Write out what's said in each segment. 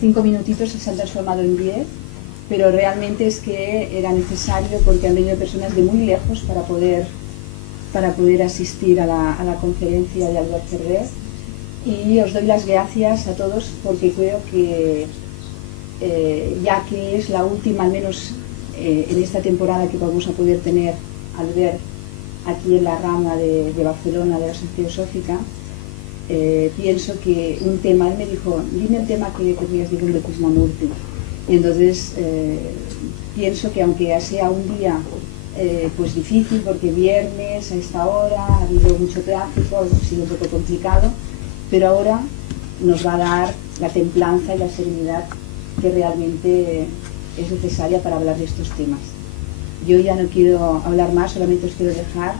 5 minutitos se han transformado en 10, pero realmente es que era necesario porque han venido personas de muy lejos para poder asistir a la conferencia de Albert Ferrer, y os doy las gracias a todos porque creo que ya que es la última, al menos en esta temporada, que vamos a poder tener Albert aquí en la rama de Barcelona de la Sociedad Teosófica, pienso que un tema, él me dijo, dime el tema que querrías decir de Krishnamurti, y entonces pienso que aunque sea un día pues difícil, porque viernes a esta hora ha habido mucho tráfico, ha sido un poco complicado, pero ahora nos va a dar la templanza y la serenidad que realmente es necesaria para hablar de estos temas. Yo ya no quiero hablar más, solamente os quiero dejar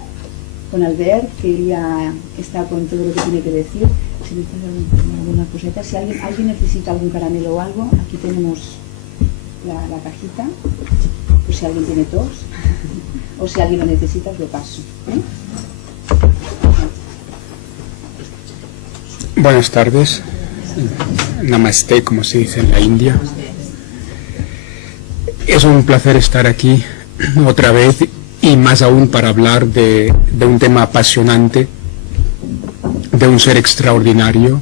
con Albert, que él ya está con todo lo que tiene que decir. Si necesitas alguna coseta, si alguien necesita algún caramelo o algo, aquí tenemos la cajita, o si alguien tiene tos, o si alguien lo necesita, os lo paso. Buenas tardes. Namaste, como se dice en la India. Es un placer estar aquí otra vez, y más aún para hablar de un tema apasionante, de un ser extraordinario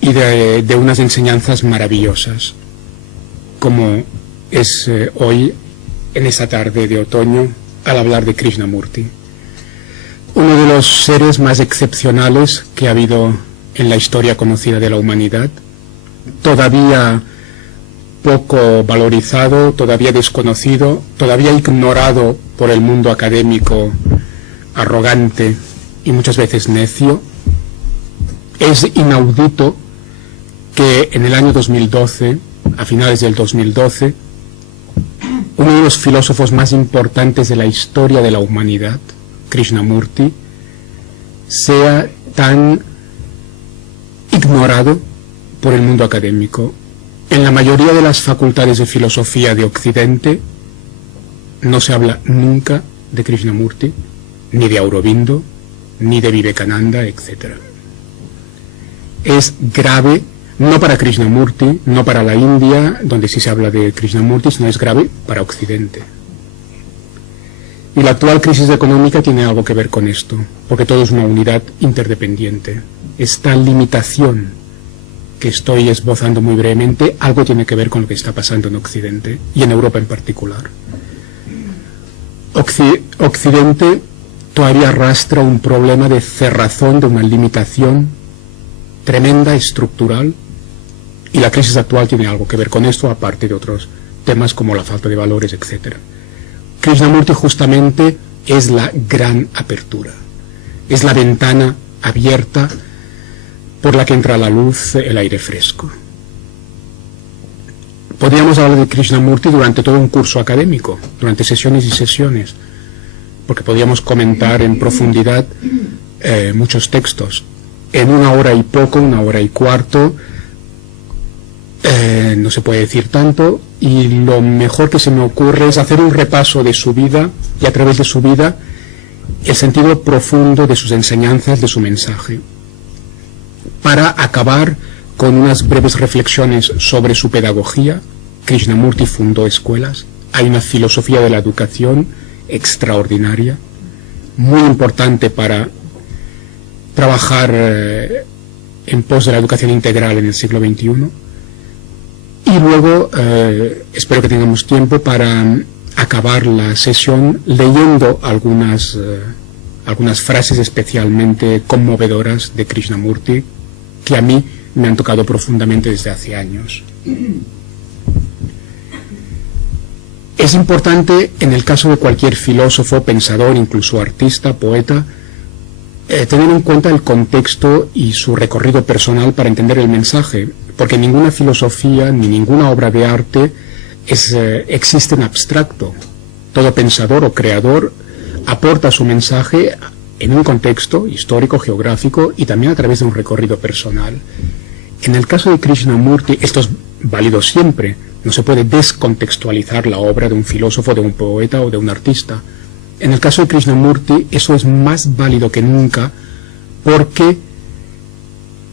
y de unas enseñanzas maravillosas, como es hoy, en esta tarde de otoño, al hablar de Krishnamurti, uno de los seres más excepcionales que ha habido en la historia conocida de la humanidad, todavía poco valorizado, todavía desconocido, todavía ignorado por el mundo académico arrogante y muchas veces necio. Es inaudito que en el año 2012, a finales del 2012, uno de los filósofos más importantes de la historia de la humanidad, Krishnamurti, sea tan ignorado por el mundo académico. En la mayoría de las facultades de filosofía de Occidente no se habla nunca de Krishnamurti, ni de Aurobindo, ni de Vivekananda, etc. Es grave, no para Krishnamurti, no para la India, donde sí se habla de Krishnamurti, sino es grave para Occidente. Y la actual crisis económica tiene algo que ver con esto, porque todo es una unidad interdependiente. Esta limitación que estoy esbozando muy brevemente, algo tiene que ver con lo que está pasando en Occidente, y en Europa en particular. Occidente todavía arrastra un problema de cerrazón, de una limitación tremenda, estructural, y la crisis actual tiene algo que ver con esto, aparte de otros temas como la falta de valores, etc. Krishnamurti justamente es la gran apertura, es la ventana abierta por la que entra la luz, el aire fresco. Podríamos hablar de Krishnamurti durante todo un curso académico, durante sesiones y sesiones, porque podríamos comentar en profundidad muchos textos. En 1 hora y poco, 1 hora y cuarto, no se puede decir tanto, y lo mejor que se me ocurre es hacer un repaso de su vida, y a través de su vida, el sentido profundo de sus enseñanzas, de su mensaje, para acabar con unas breves reflexiones sobre su pedagogía. Krishnamurti fundó escuelas, hay una filosofía de la educación extraordinaria, muy importante para trabajar en pos de la educación integral en el siglo XXI. Y luego espero que tengamos tiempo para acabar la sesión leyendo algunas frases especialmente conmovedoras de Krishnamurti, que a mí me han tocado profundamente desde hace años. Es importante, en el caso de cualquier filósofo, pensador, incluso artista, poeta, tener en cuenta el contexto y su recorrido personal para entender el mensaje, porque ninguna filosofía ni ninguna obra de arte existe en abstracto. Todo pensador o creador aporta su mensaje en un contexto histórico, geográfico, y también a través de un recorrido personal. En el caso de Krishnamurti, esto es válido siempre, no se puede descontextualizar la obra de un filósofo, de un poeta o de un artista. En el caso de Krishnamurti, eso es más válido que nunca, porque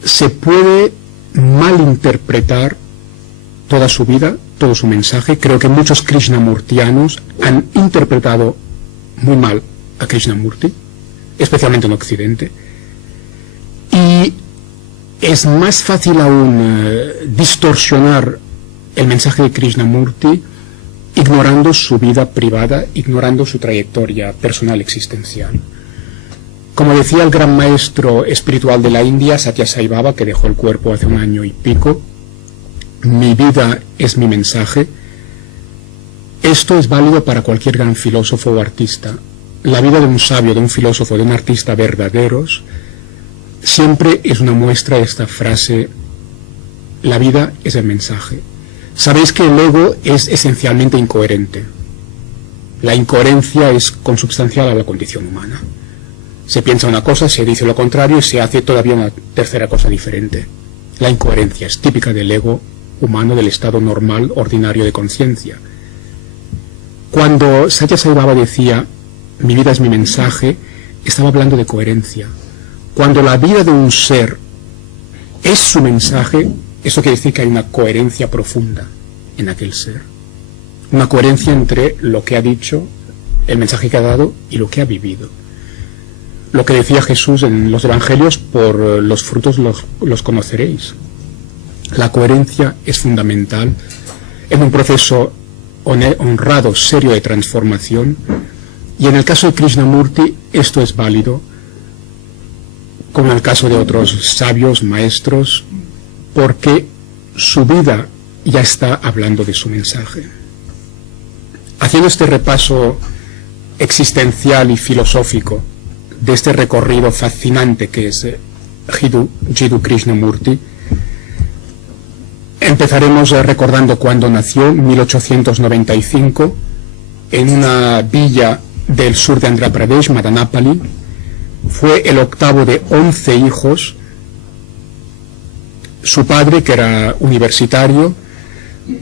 se puede malinterpretar toda su vida, todo su mensaje. Creo que muchos krishnamurtianos han interpretado muy mal a Krishnamurti, especialmente en Occidente, y es más fácil aún distorsionar el mensaje de Krishnamurti ignorando su vida privada, ignorando su trayectoria personal existencial. Como decía el gran maestro espiritual de la India, Satya Sai Baba, que dejó el cuerpo hace 1 año y pico, mi vida es mi mensaje. Esto es válido para cualquier gran filósofo o artista. La vida de un sabio, de un filósofo, de un artista verdaderos, siempre es una muestra de esta frase: la vida es el mensaje. Sabéis que el ego es esencialmente incoherente. La incoherencia es consubstancial a la condición humana. Se piensa una cosa, se dice lo contrario y se hace todavía una tercera cosa diferente. La incoherencia es típica del ego humano, del estado normal, ordinario de conciencia. Cuando Satya Sai Baba decía mi vida es mi mensaje, estaba hablando de coherencia. Cuando la vida de un ser es su mensaje, eso quiere decir que hay una coherencia profunda en aquel ser. Una coherencia entre lo que ha dicho, el mensaje que ha dado y lo que ha vivido. Lo que decía Jesús en los evangelios: por los frutos los conoceréis. La coherencia es fundamental en un proceso honrado, serio de transformación, y en el caso de Krishnamurti esto es válido, como en el caso de otros sabios, maestros, porque su vida ya está hablando de su mensaje. Haciendo este repaso existencial y filosófico de este recorrido fascinante que es Jiddu Krishnamurti, empezaremos recordando cuándo nació, 1895, en una villa del sur de Andhra Pradesh, Madanapalli. Fue el octavo de 11 hijos. Su padre, que era universitario,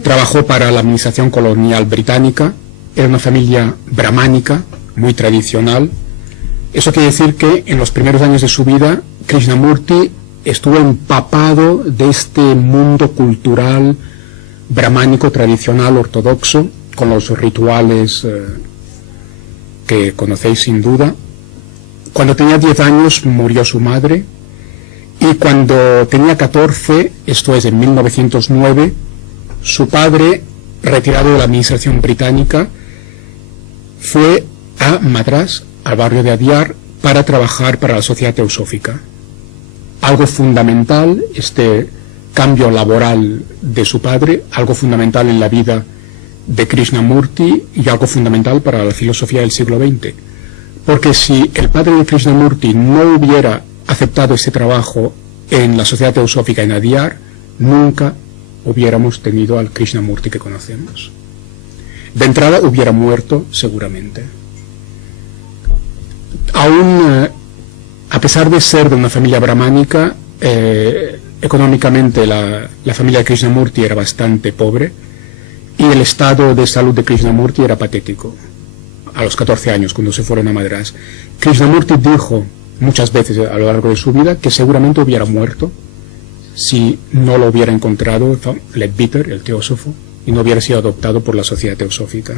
trabajó para la administración colonial británica. Era una familia brahmánica, muy tradicional. Eso quiere decir que en los primeros años de su vida, Krishnamurti estuvo empapado de este mundo cultural brahmánico, tradicional, ortodoxo, con los rituales que conocéis sin duda. Cuando tenía 10 años murió su madre, y cuando tenía 14, esto es en 1909, su padre, retirado de la administración británica, fue a Madrás, al barrio de Adyar, para trabajar para la Sociedad Teosófica. Algo fundamental, este cambio laboral de su padre, algo fundamental en la vida de Krishnamurti y algo fundamental para la filosofía del siglo XX. Porque si el padre de Krishnamurti no hubiera aceptado ese trabajo en la Sociedad Teosófica en Adyar, nunca hubiéramos tenido al Krishnamurti que conocemos. De entrada hubiera muerto seguramente. Aún a pesar de ser de una familia brahmánica, económicamente la familia de Krishnamurti era bastante pobre y el estado de salud de Krishnamurti era patético. A los 14 años, cuando se fueron a Madrás, Krishnamurti dijo muchas veces a lo largo de su vida que seguramente hubiera muerto si no lo hubiera encontrado Leadbeater, el teósofo, y no hubiera sido adoptado por la Sociedad Teosófica.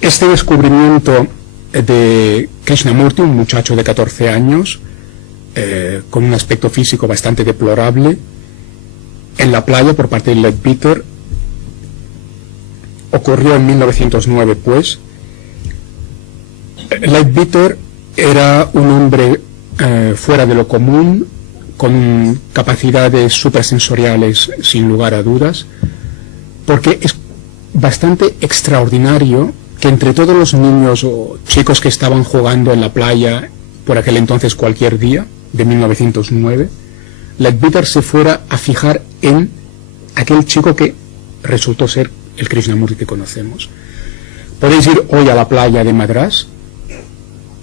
Este descubrimiento de Krishnamurti, un muchacho de 14 años, con un aspecto físico bastante deplorable, en la playa por parte de Leadbeater, ocurrió en 1909, pues. Leadbeater era un hombre fuera de lo común, con capacidades supersensoriales sin lugar a dudas, porque es bastante extraordinario que entre todos los niños o chicos que estaban jugando en la playa por aquel entonces cualquier día de 1909, Leadbeater se fuera a fijar en aquel chico que resultó ser el Krishnamurti que conocemos. Podéis ir hoy a la playa de Madrás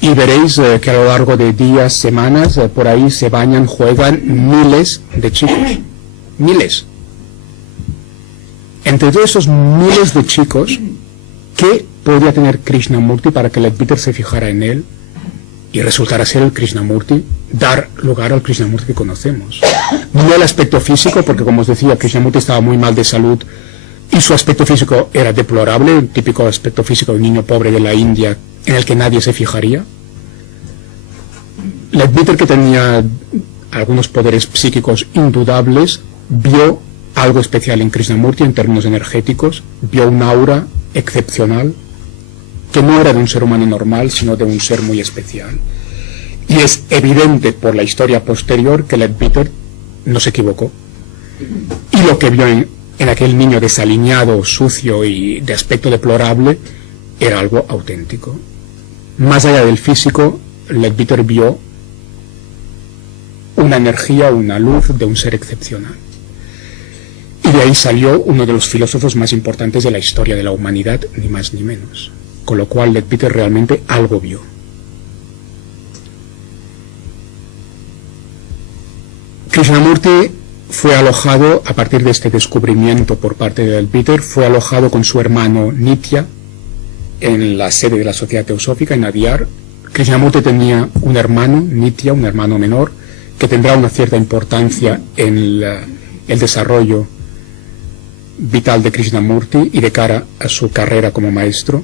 y veréis que a lo largo de días, semanas, por ahí se bañan, juegan miles de chicos. Miles. Entre todos esos miles de chicos, ¿qué podría tener Krishnamurti para que Leadbeater se fijara en él y resultará ser el Krishnamurti, dar lugar al Krishnamurti que conocemos. No el aspecto físico, porque como os decía, Krishnamurti estaba muy mal de salud y su aspecto físico era deplorable, el típico aspecto físico de un niño pobre de la India en el que nadie se fijaría. Leadbeater, que tenía algunos poderes psíquicos indudables, vio algo especial en Krishnamurti en términos energéticos, vio un aura excepcional que no era de un ser humano normal, sino de un ser muy especial. Y es evidente por la historia posterior que Leadbeater no se equivocó. Y lo que vio en aquel niño desaliñado, sucio y de aspecto deplorable era algo auténtico. Más allá del físico, Leadbeater vio una energía, una luz de un ser excepcional. Y de ahí salió uno de los filósofos más importantes de la historia de la humanidad, ni más ni menos. Con lo cual Leadbeater realmente algo vio. Krishnamurti fue alojado, a partir de este descubrimiento por parte de Leadbeater, fue alojado con su hermano Nitya en la sede de la Sociedad Teosófica, en Adyar. Krishnamurti tenía un hermano, Nitya, un hermano menor, que tendrá una cierta importancia en el desarrollo vital de Krishnamurti y de cara a su carrera como maestro.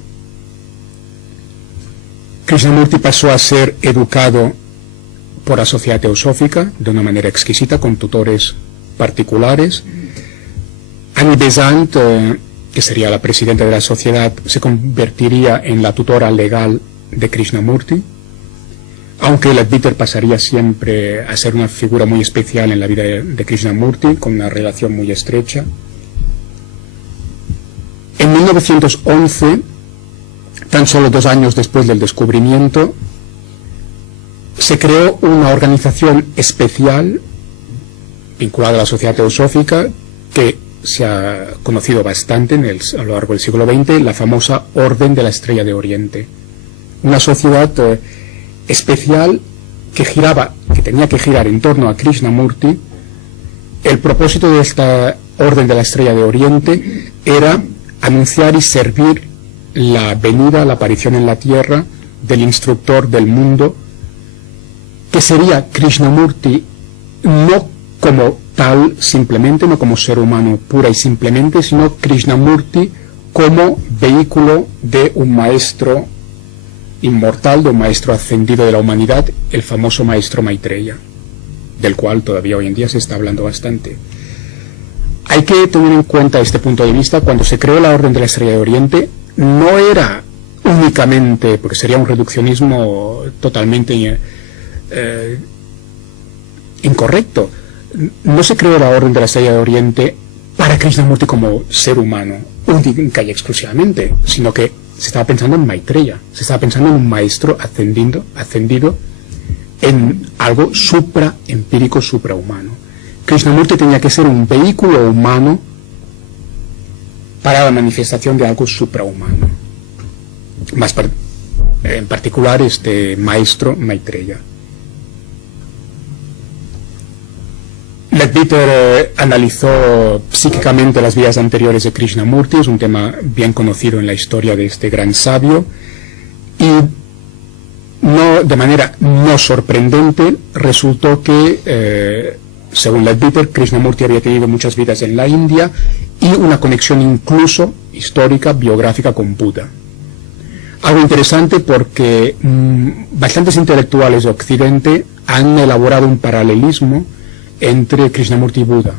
Krishnamurti pasó a ser educado por la Sociedad Teosófica de una manera exquisita, con tutores particulares. Annie Besant, que sería la presidenta de la sociedad, se convertiría en la tutora legal de Krishnamurti, aunque Leadbeater pasaría siempre a ser una figura muy especial en la vida de Krishnamurti, con una relación muy estrecha. En 1911, tan solo 2 años después del descubrimiento, se creó una organización especial vinculada a la Sociedad Teosófica que se ha conocido bastante a lo largo del siglo XX, la famosa Orden de la Estrella de Oriente. Una sociedad especial que tenía que girar en torno a Krishnamurti. El propósito de esta Orden de la Estrella de Oriente era anunciar y servir la venida, la aparición en la tierra del instructor del mundo, que sería Krishnamurti, no como tal simplemente, no como ser humano pura y simplemente, sino Krishnamurti como vehículo de un maestro inmortal, de un maestro ascendido de la humanidad, el famoso maestro Maitreya, del cual todavía hoy en día se está hablando bastante. Hay que tener en cuenta este punto de vista. Cuando se creó la Orden de la Estrella de Oriente, no era únicamente, porque sería un reduccionismo totalmente incorrecto, no se creó la Orden de la Estrella de Oriente para Krishnamurti como ser humano, única y exclusivamente, sino que se estaba pensando en Maitreya, se estaba pensando en un maestro ascendido en algo supraempírico, suprahumano. Krishnamurti tenía que ser un vehículo humano para la manifestación de algo suprahumano. En particular este maestro Maitreya. Leadbeater analizó psíquicamente las vidas anteriores de Krishnamurti, es un tema bien conocido en la historia de este gran sabio, y de manera no sorprendente resultó que, según Leadbeater, Krishnamurti había tenido muchas vidas en la India y una conexión incluso histórica, biográfica con Buda. Algo interesante porque bastantes intelectuales de Occidente han elaborado un paralelismo entre Krishnamurti y Buda.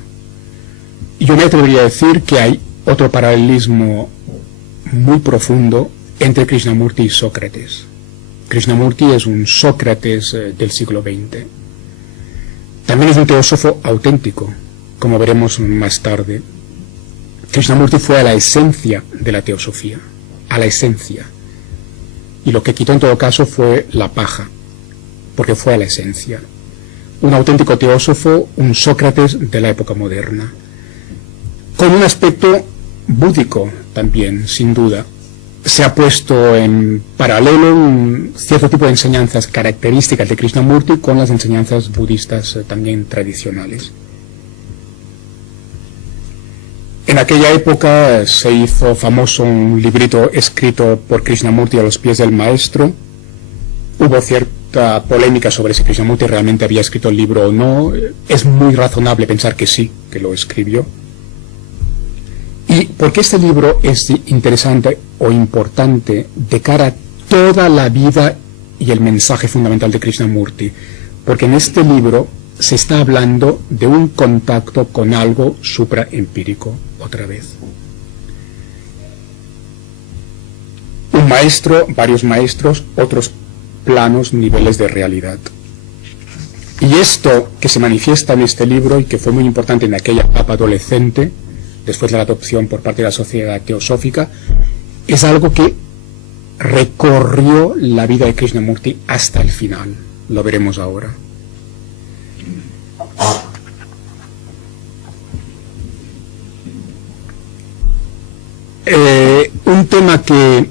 Y yo me atrevería a decir que hay otro paralelismo muy profundo entre Krishnamurti y Sócrates. Krishnamurti es un Sócrates del siglo XX. También es un teósofo auténtico, como veremos más tarde. Krishnamurti fue a la esencia de la teosofía, a la esencia. Y lo que quitó en todo caso fue la paja, porque fue a la esencia. Un auténtico teósofo, un Sócrates de la época moderna, con un aspecto búdico también, sin duda. Se ha puesto en paralelo un cierto tipo de enseñanzas características de Krishnamurti con las enseñanzas budistas también tradicionales. En aquella época se hizo famoso un librito escrito por Krishnamurti a los pies del maestro. Hubo cierta cierta polémica sobre si Krishnamurti realmente había escrito el libro o no. Es muy razonable pensar que sí, que lo escribió. ¿Y por qué este libro es interesante o importante de cara a toda la vida y el mensaje fundamental de Krishnamurti? Porque en este libro se está hablando de un contacto con algo supraempírico, otra vez. Un maestro, varios maestros, otros planos, niveles de realidad. Y esto que se manifiesta en este libro y que fue muy importante en aquella etapa adolescente, después de la adopción por parte de la Sociedad Teosófica, es algo que recorrió la vida de Krishnamurti hasta el final. Lo veremos ahora. Un tema que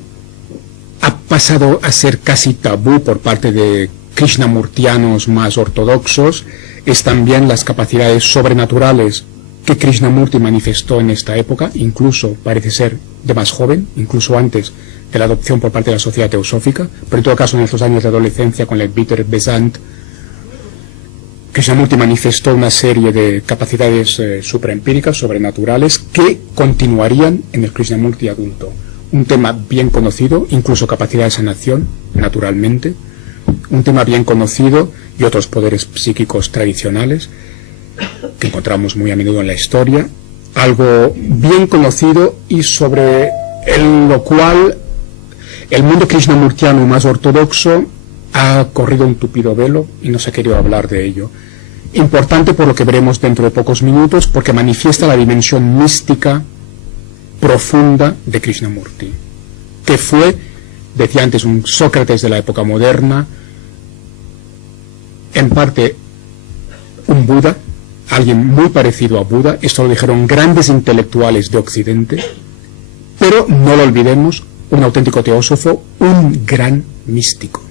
ha pasado a ser casi tabú por parte de krishnamurtianos más ortodoxos es también las capacidades sobrenaturales que Krishnamurti manifestó en esta época, incluso parece ser de más joven, incluso antes de la adopción por parte de la Sociedad Teosófica, pero en todo caso en estos años de adolescencia con Leadbeater Besant, Krishnamurti manifestó una serie de capacidades supraempíricas, sobrenaturales, que continuarían en el Krishnamurti adulto. Un tema bien conocido, incluso capacidad de sanación, naturalmente, un tema bien conocido y otros poderes psíquicos tradicionales que encontramos muy a menudo en la historia, algo bien conocido y sobre lo cual el mundo krishnamurtiano más ortodoxo ha corrido un tupido velo y no se ha querido hablar de ello. Importante por lo que veremos dentro de pocos minutos, porque manifiesta la dimensión mística profunda de Krishnamurti, que fue, decía antes, un Sócrates de la época moderna, en parte un Buda, alguien muy parecido a Buda. Esto lo dijeron grandes intelectuales de Occidente, pero no lo olvidemos, un auténtico teósofo, un gran místico,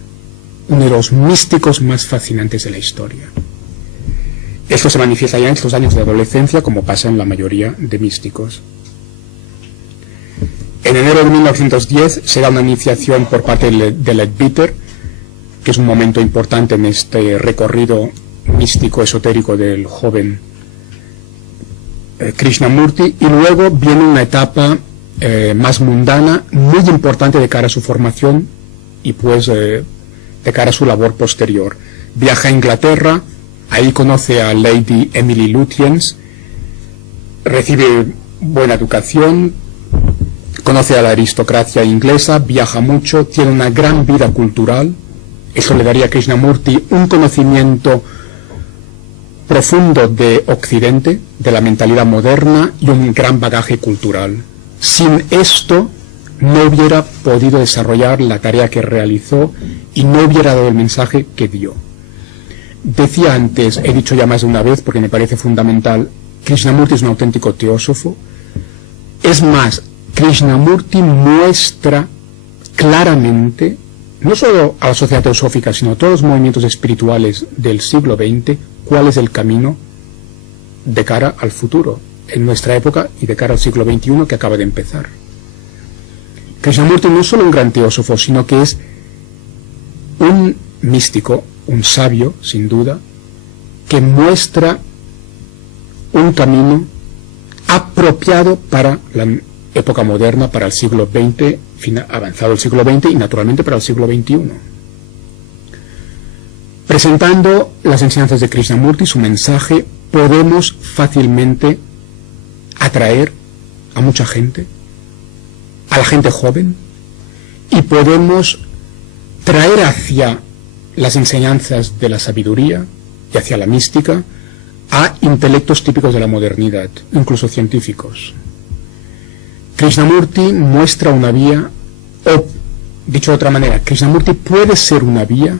uno de los místicos más fascinantes de la historia. Esto se manifiesta ya en estos años de adolescencia, como pasa en la mayoría de místicos. En enero de 1910 se da una iniciación por parte de Leadbeater, que es un momento importante en este recorrido místico esotérico del joven Krishnamurti, y luego viene una etapa más mundana, muy importante de cara a su formación y pues de cara a su labor posterior. Viaja a Inglaterra, ahí conoce a Lady Emily Lutyens, recibe buena educación, conoce a la aristocracia inglesa, viaja mucho, tiene una gran vida cultural. Eso le daría a Krishnamurti un conocimiento profundo de Occidente, de la mentalidad moderna y un gran bagaje cultural. Sin esto no hubiera podido desarrollar la tarea que realizó y no hubiera dado el mensaje que dio. Decía antes, he dicho ya más de una vez porque me parece fundamental, Krishnamurti es un auténtico teósofo. Es más, Krishnamurti muestra claramente, no solo a la sociedad teosófica, sino a todos los movimientos espirituales del siglo XX, cuál es el camino de cara al futuro, en nuestra época y de cara al siglo XXI que acaba de empezar. Krishnamurti no es solo un gran teósofo, sino que es un místico, un sabio, sin duda, que muestra un camino apropiado para la época moderna, para el siglo XX, avanzado el siglo XX y naturalmente para el siglo XXI. Presentando las enseñanzas de Krishnamurti, su mensaje, podemos fácilmente atraer a mucha gente, a la gente joven, y podemos traer hacia las enseñanzas de la sabiduría y hacia la mística a intelectos típicos de la modernidad, incluso científicos. Krishnamurti muestra una vía, o dicho de otra manera, Krishnamurti puede ser una vía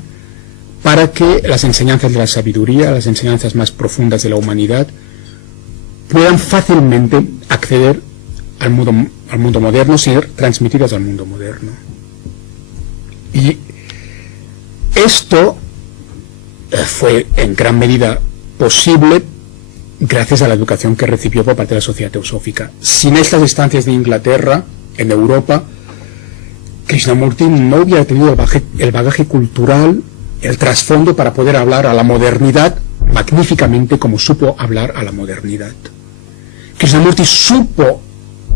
para que las enseñanzas de la sabiduría, las enseñanzas más profundas de la humanidad, puedan fácilmente acceder al mundo moderno, ser transmitidas al mundo moderno. Y esto fue en gran medida posible gracias a la educación que recibió por parte de la Sociedad Teosófica. Sin estas estancias de Inglaterra, en Europa, Krishnamurti no hubiera tenido el bagaje cultural el trasfondo para poder hablar a la modernidad magníficamente como supo hablar a la modernidad. Krishnamurti supo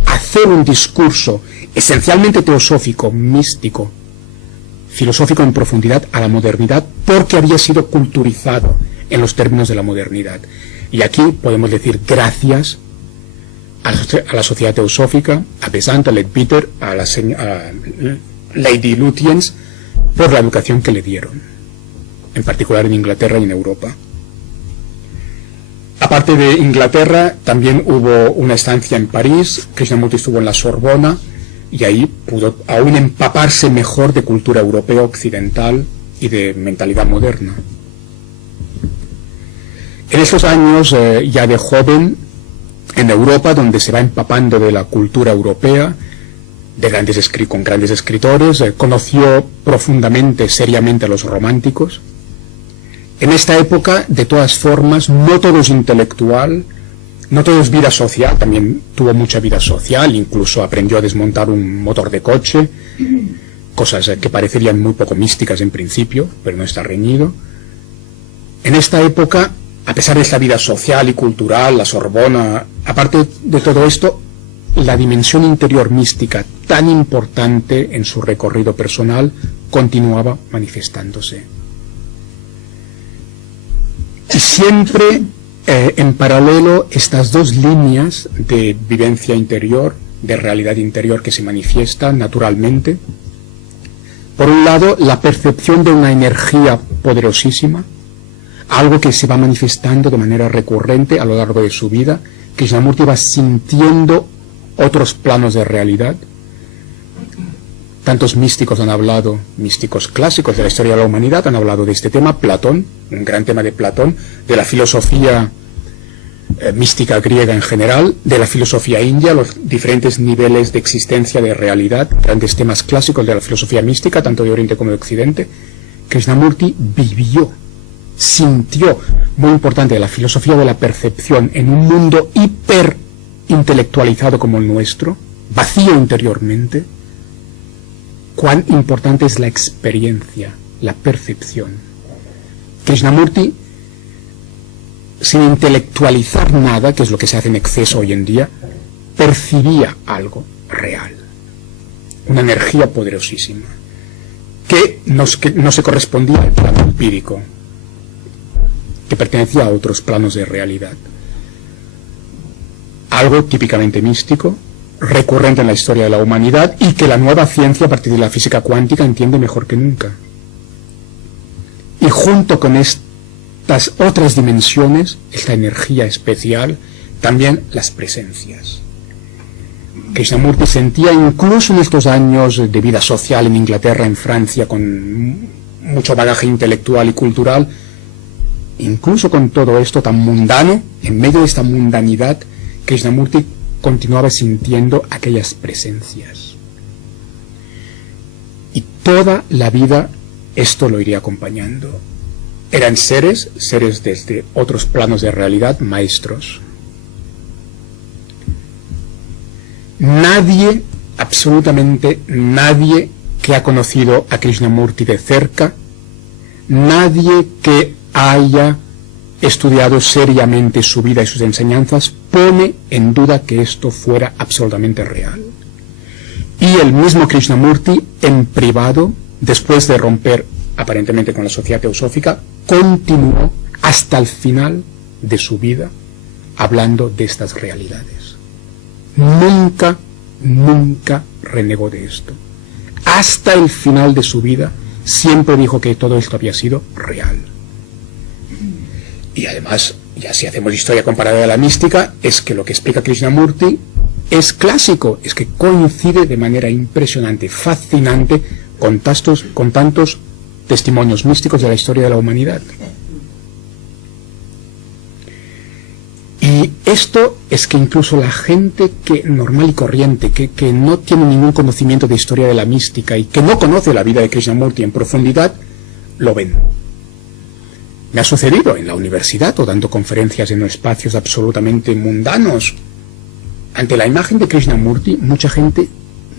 hacer un discurso esencialmente teosófico, místico, filosófico en profundidad a la modernidad porque había sido culturizado en los términos de la modernidad. Y aquí podemos decir gracias a la sociedad teosófica, a Besant, a Leadbeater, a Lady Lutyens, por la educación que le dieron, en particular en Inglaterra y en Europa. Aparte de Inglaterra, también hubo una estancia en París. Krishnamurti estuvo en la Sorbona y ahí pudo aún empaparse mejor de cultura europea occidental y de mentalidad moderna. En esos años, ya de joven, en Europa, donde se va empapando de la cultura europea, con grandes escritores, conoció profundamente, seriamente a los románticos. En esta época, de todas formas, no todo es intelectual, no todo es vida social, también tuvo mucha vida social, incluso aprendió a desmontar un motor de coche, cosas que parecerían muy poco místicas en principio, pero no está reñido. En esta época, a pesar de esta vida social y cultural, la Sorbona, aparte de todo esto, la dimensión interior mística tan importante en su recorrido personal continuaba manifestándose. Y siempre en paralelo estas dos líneas de vivencia interior, de realidad interior que se manifiestan naturalmente. Por un lado, la percepción de una energía poderosísima, algo que se va manifestando de manera recurrente a lo largo de su vida. Krishnamurti va sintiendo otros planos de realidad. Tantos místicos han hablado, místicos clásicos de la historia de la humanidad, han hablado de este tema. Platón, un gran tema de Platón, de la filosofía mística griega en general, de la filosofía india, los diferentes niveles de existencia de realidad, grandes temas clásicos de la filosofía mística, tanto de Oriente como de Occidente. Krishnamurti vivió, sintió, muy importante, la filosofía de la percepción en un mundo hiper intelectualizado como el nuestro, vacío interiormente. Cuán importante es la experiencia, la percepción. Krishnamurti, sin intelectualizar nada, que es lo que se hace en exceso hoy en día, percibía algo real, una energía poderosísima, que no se correspondía al plano empírico, que pertenecía a otros planos de realidad. Algo típicamente místico, recurrente en la historia de la humanidad y que la nueva ciencia a partir de la física cuántica entiende mejor que nunca. Y junto con estas otras dimensiones, esta energía especial, también las presencias. Krishnamurti sentía incluso en estos años de vida social en Inglaterra, en Francia, con mucho bagaje intelectual y cultural, incluso con todo esto tan mundano, en medio de esta mundanidad, Krishnamurti continuaba sintiendo aquellas presencias. Y toda la vida esto lo iría acompañando. Eran seres desde otros planos de realidad, maestros. Nadie, absolutamente nadie que ha conocido a Krishnamurti de cerca, nadie que haya estudiado seriamente su vida y sus enseñanzas, pone en duda que esto fuera absolutamente real. Y el mismo Krishnamurti, en privado, después de romper aparentemente con la sociedad teosófica, continuó hasta el final de su vida hablando de estas realidades. Nunca renegó de esto. Hasta el final de su vida siempre dijo que todo esto había sido real. Y además, ya si hacemos historia comparada de la mística, es que lo que explica Krishnamurti es clásico, es que coincide de manera impresionante, fascinante, con tantos testimonios místicos de la historia de la humanidad. Y esto es que incluso la gente que normal y corriente, que no tiene ningún conocimiento de historia de la mística y que no conoce la vida de Krishnamurti en profundidad, lo ven. Me ha sucedido en la universidad o dando conferencias en espacios absolutamente mundanos. Ante la imagen de Krishnamurti, mucha gente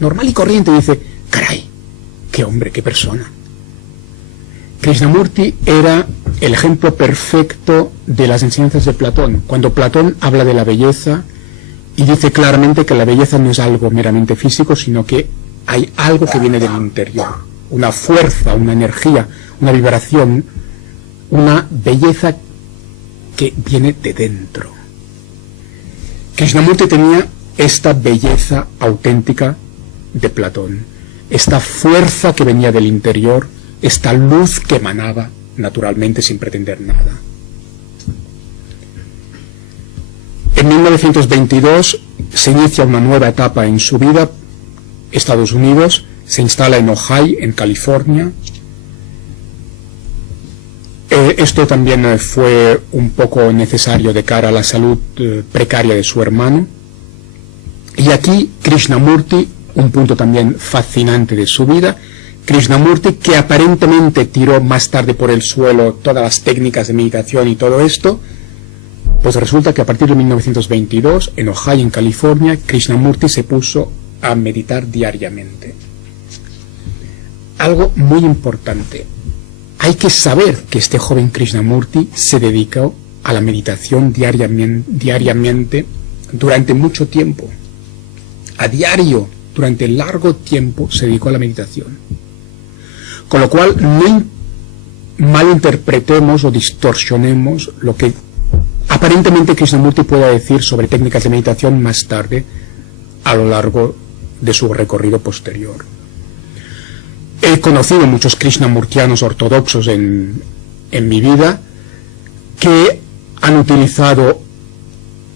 normal y corriente dice: caray, qué hombre, qué persona. Krishnamurti era el ejemplo perfecto de las enseñanzas de Platón. Cuando Platón habla de la belleza y dice claramente que la belleza no es algo meramente físico, sino que hay algo que viene del interior, una fuerza, una energía, una vibración, una belleza que viene de dentro. Krishnamurti tenía esta belleza auténtica de Platón, esta fuerza que venía del interior, esta luz que emanaba naturalmente sin pretender nada. En 1922 se inicia una nueva etapa en su vida. Estados Unidos, se instala en Ojai, en California. Esto también fue un poco necesario de cara a la salud precaria de su hermano. Y aquí Krishnamurti, un punto también fascinante de su vida, Krishnamurti, que aparentemente tiró más tarde por el suelo todas las técnicas de meditación y todo esto, pues resulta que a partir de 1922, en Ojai, en California, Krishnamurti se puso a meditar diariamente. Algo muy importante. Hay que saber que este joven Krishnamurti se dedicó a la meditación diariamente durante mucho tiempo. A diario, durante largo tiempo, se dedicó a la meditación. Con lo cual, no malinterpretemos o distorsionemos lo que aparentemente Krishnamurti pueda decir sobre técnicas de meditación más tarde, a lo largo de su recorrido posterior. He conocido muchos krishnamurtianos ortodoxos en mi vida que han utilizado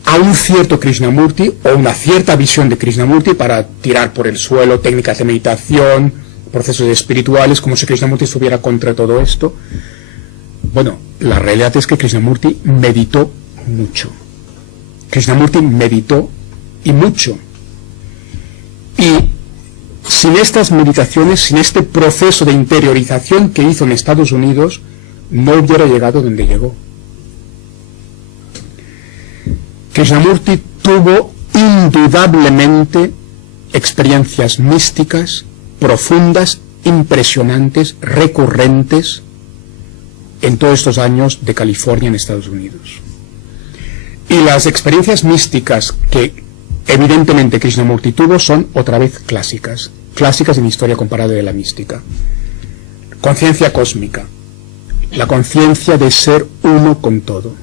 a un cierto Krishnamurti o una cierta visión de Krishnamurti para tirar por el suelo técnicas de meditación, procesos espirituales, como si Krishnamurti estuviera contra todo esto. Bueno, la realidad es que Krishnamurti meditó mucho. Krishnamurti meditó y mucho. Y sin estas meditaciones, sin este proceso de interiorización que hizo en Estados Unidos, no hubiera llegado donde llegó. Krishnamurti tuvo indudablemente experiencias místicas, profundas, impresionantes, recurrentes, en todos estos años de California en Estados Unidos. Y las experiencias místicas que evidentemente Krishnamurti tuvo son otra vez clásicas en historia comparada de la mística. Conciencia cósmica, la conciencia de ser uno con todo,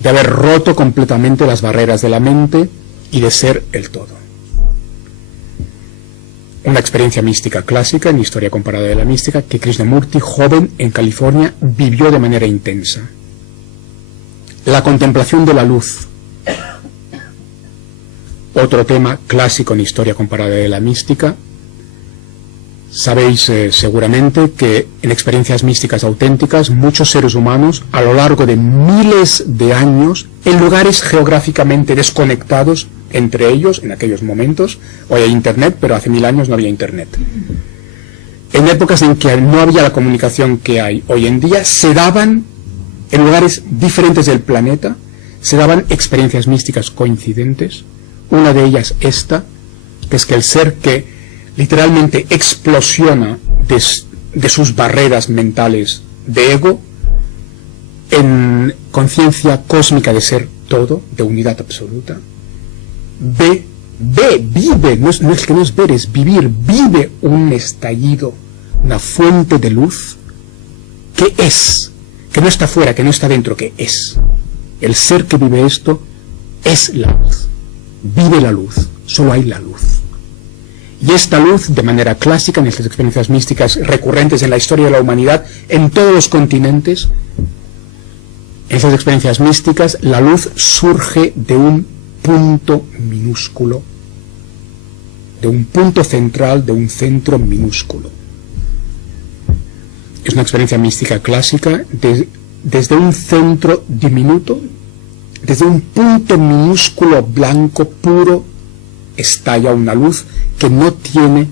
de haber roto completamente las barreras de la mente y de ser el todo. Una experiencia mística clásica en historia comparada de la mística que Krishnamurti, joven en California, vivió de manera intensa. La contemplación de la luz, otro tema clásico en historia comparada de la mística. Sabéis seguramente que en experiencias místicas auténticas muchos seres humanos a lo largo de miles de años en lugares geográficamente desconectados entre ellos en aquellos momentos. Hoy hay internet, pero hace 1000 años no había internet. En épocas en que no había la comunicación que hay hoy en día, se daban en lugares diferentes del planeta, se daban experiencias místicas coincidentes. Una de ellas esta, que es que el ser que literalmente explosiona de sus barreras mentales de ego en conciencia cósmica de ser todo, de unidad absoluta, vive, no es que no es ver, es vivir, vive un estallido, una fuente de luz que es, que no está fuera, que no está dentro, que es. El ser que vive esto es la luz, vive la luz, solo hay la luz. Y esta luz, de manera clásica, en estas experiencias místicas recurrentes en la historia de la humanidad, en todos los continentes, en estas experiencias místicas, la luz surge de un punto minúsculo, de un punto central, de un centro minúsculo. Es una experiencia mística clásica, desde un centro diminuto, desde un punto minúsculo blanco puro, estalla una luz que no tiene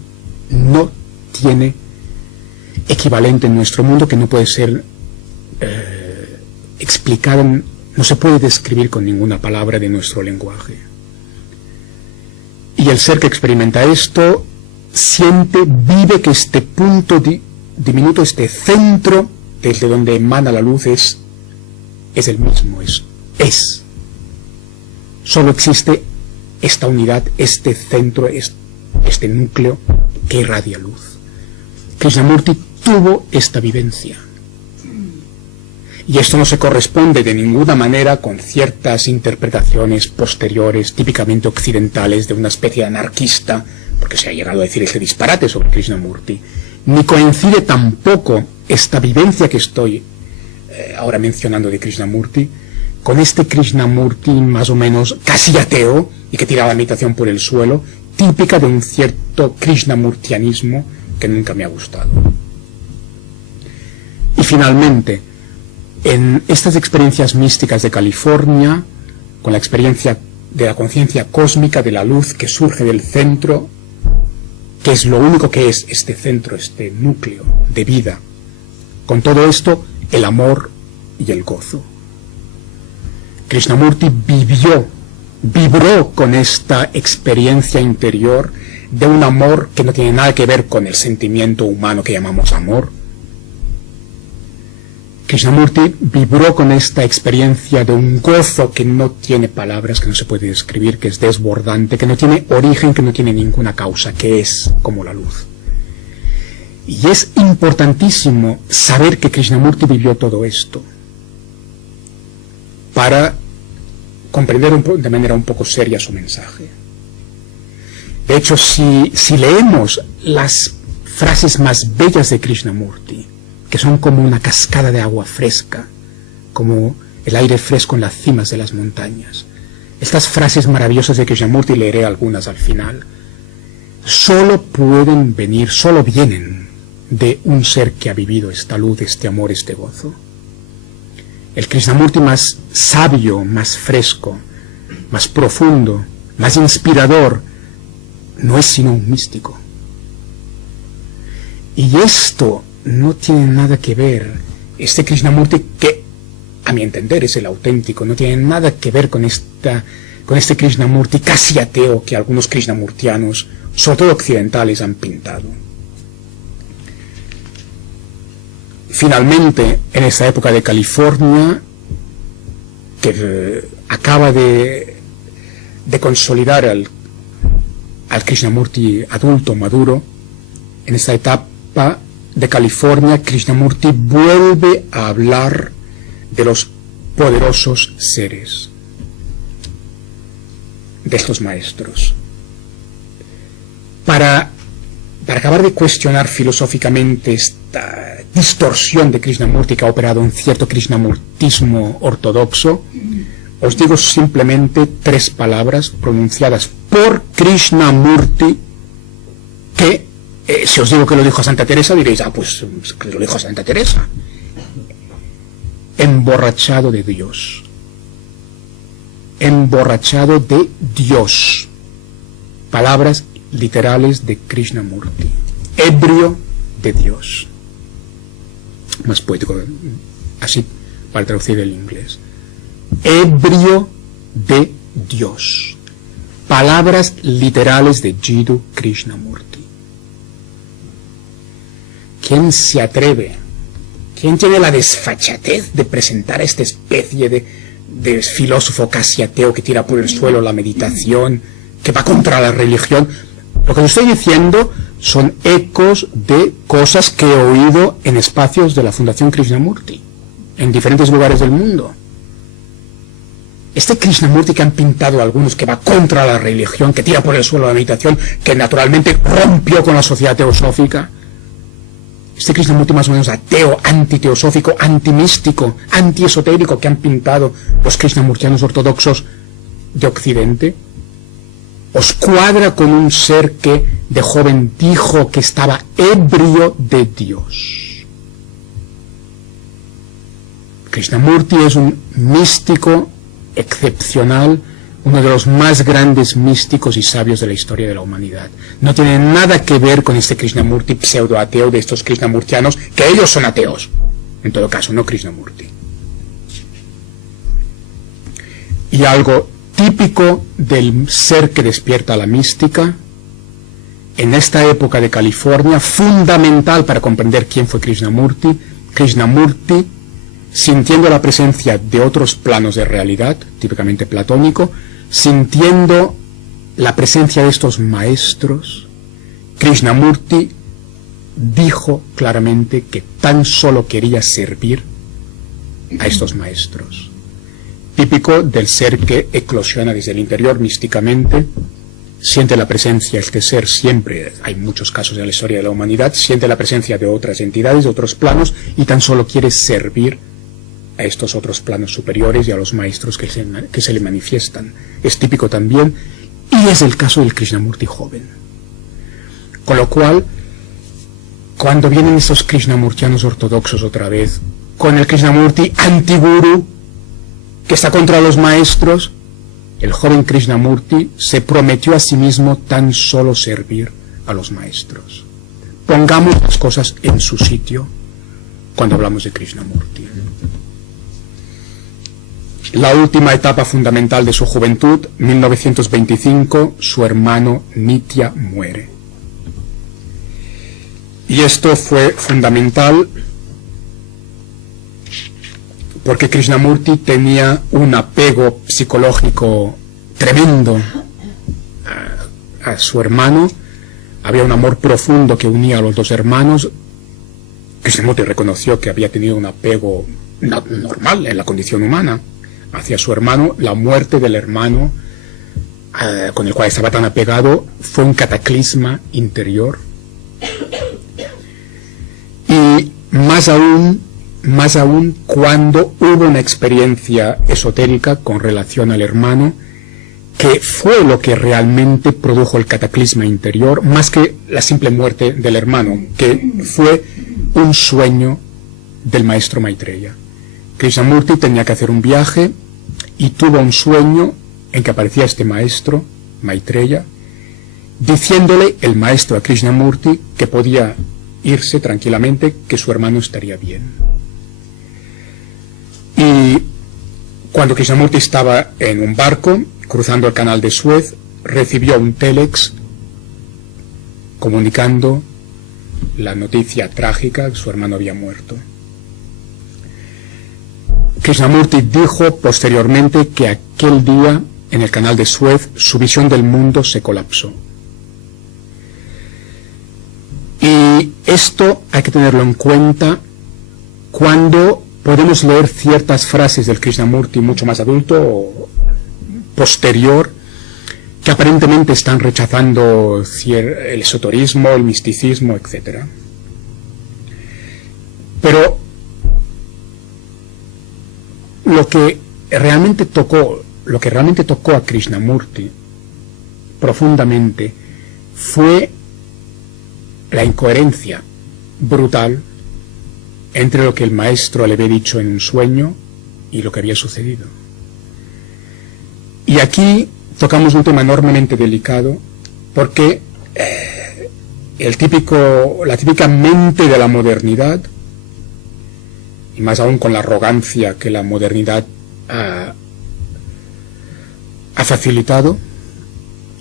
equivalente en nuestro mundo, que no puede ser explicada, no se puede describir con ninguna palabra de nuestro lenguaje. Y el ser que experimenta esto siente, vive que este punto diminuto, este centro desde donde emana la luz es el mismo, es. Solo existe esta unidad, este centro, este núcleo que irradia luz. Krishnamurti tuvo esta vivencia. Y esto no se corresponde de ninguna manera con ciertas interpretaciones posteriores, típicamente occidentales, de una especie de anarquista, porque se ha llegado a decir este disparate sobre Krishnamurti. Ni coincide tampoco esta vivencia que estoy ahora mencionando de Krishnamurti con este Krishnamurti más o menos casi ateo y que tira la meditación por el suelo, típica de un cierto krishnamurtianismo que nunca me ha gustado. Y finalmente, en estas experiencias místicas de California, con la experiencia de la conciencia cósmica de la luz que surge del centro, que es lo único que es este centro, este núcleo de vida, con todo esto, el amor y el gozo. Krishnamurti vibró con esta experiencia interior de un amor que no tiene nada que ver con el sentimiento humano que llamamos amor. Krishnamurti vibró con esta experiencia de un gozo que no tiene palabras, que no se puede describir, que es desbordante, que no tiene origen, que no tiene ninguna causa, que es como la luz. Y es importantísimo saber que Krishnamurti vivió todo esto para comprender de manera un poco seria su mensaje. De hecho, si leemos las frases más bellas de Krishnamurti, que son como una cascada de agua fresca, como el aire fresco en las cimas de las montañas, estas frases maravillosas de Krishnamurti, leeré algunas al final, solo vienen de un ser que ha vivido esta luz, este amor, este gozo. El Krishnamurti más sabio, más fresco, más profundo, más inspirador, no es sino un místico. Y esto no tiene nada que ver, este Krishnamurti, que a mi entender es el auténtico, no tiene nada que ver con este Krishnamurti casi ateo que algunos krishnamurtianos, sobre todo occidentales, han pintado. Finalmente, en esta época de California, que acaba de consolidar al Krishnamurti adulto, maduro, en esta etapa de California, Krishnamurti vuelve a hablar de los poderosos seres, de estos maestros, para acabar de cuestionar filosóficamente esta distorsión de Krishnamurti que ha operado un cierto krishnamurtismo ortodoxo. Os digo simplemente 3 palabras pronunciadas por Krishnamurti que, si os digo que lo dijo a Santa Teresa, diréis, pues que lo dijo a Santa Teresa. Emborrachado de Dios. Emborrachado de Dios. Palabras literales de Krishnamurti. Ebrio de Dios. Más poético, así para traducir el inglés. Ebrio de Dios. Palabras literales de Jiddu Krishnamurti. ¿Quién se atreve? ¿Quién tiene la desfachatez de presentar a esta especie de filósofo casi ateo que tira por el suelo la meditación, que va contra la religión? Lo que os estoy diciendo son ecos de cosas que he oído en espacios de la Fundación Krishnamurti, en diferentes lugares del mundo. Este Krishnamurti que han pintado algunos, que va contra la religión, que tira por el suelo la meditación, que naturalmente rompió con la sociedad teosófica, este Krishnamurti más o menos ateo, antiteosófico, antimístico, antiesotérico que han pintado los krishnamurtianos ortodoxos de Occidente, os cuadra con un ser que de joven dijo que estaba ebrio de Dios. Krishnamurti es un místico excepcional, uno de los más grandes místicos y sabios de la historia de la humanidad. No tiene nada que ver con este Krishnamurti pseudo-ateo de estos krishnamurtianos, que ellos son ateos, en todo caso, no Krishnamurti. Y algo típico del ser que despierta la mística en esta época de California, fundamental para comprender quién fue Krishnamurti. Krishnamurti, sintiendo la presencia de otros planos de realidad, típicamente platónico, sintiendo la presencia de estos maestros, Krishnamurti dijo claramente que tan solo quería servir a estos maestros. Típico del ser que eclosiona desde el interior místicamente, siente la presencia, este ser siempre, hay muchos casos en la historia de la humanidad, siente la presencia de otras entidades, de otros planos, y tan solo quiere servir a estos otros planos superiores y a los maestros que se le manifiestan. Es típico también, y es el caso del Krishnamurti joven. Con lo cual, cuando vienen esos Krishnamurtianos ortodoxos otra vez, con el Krishnamurti antiguru, que está contra los maestros, el joven Krishnamurti se prometió a sí mismo tan solo servir a los maestros. Pongamos las cosas en su sitio cuando hablamos de Krishnamurti. La última etapa fundamental de su juventud, 1925, su hermano Nitya muere. Y esto fue fundamental porque Krishnamurti tenía un apego psicológico tremendo a su hermano. Había un amor profundo que unía a los dos hermanos. Krishnamurti reconoció que había tenido un apego normal en la condición humana hacia su hermano. La muerte del hermano con el cual estaba tan apegado fue un cataclisma interior. Y más aún cuando hubo una experiencia esotérica con relación al hermano, que fue lo que realmente produjo el cataclisma interior, más que la simple muerte del hermano, que fue un sueño del maestro Maitreya. Krishnamurti tenía que hacer un viaje y tuvo un sueño en que aparecía este maestro, Maitreya, diciéndole el maestro a Krishnamurti que podía irse tranquilamente, que su hermano estaría bien. Y cuando Krishnamurti estaba en un barco cruzando el canal de Suez, recibió un telex comunicando la noticia trágica que su hermano había muerto. Krishnamurti dijo posteriormente que aquel día en el canal de Suez su visión del mundo se colapsó. Y esto hay que tenerlo en cuenta cuando podemos leer ciertas frases del Krishnamurti mucho más adulto o posterior, que aparentemente están rechazando el esoterismo, el misticismo, etc. Pero lo que realmente tocó a Krishnamurti profundamente fue la incoherencia brutal entre lo que el maestro le había dicho en un sueño y lo que había sucedido. Y aquí tocamos un tema enormemente delicado, porque la típica mente de la modernidad, y más aún con la arrogancia que la modernidad ha facilitado,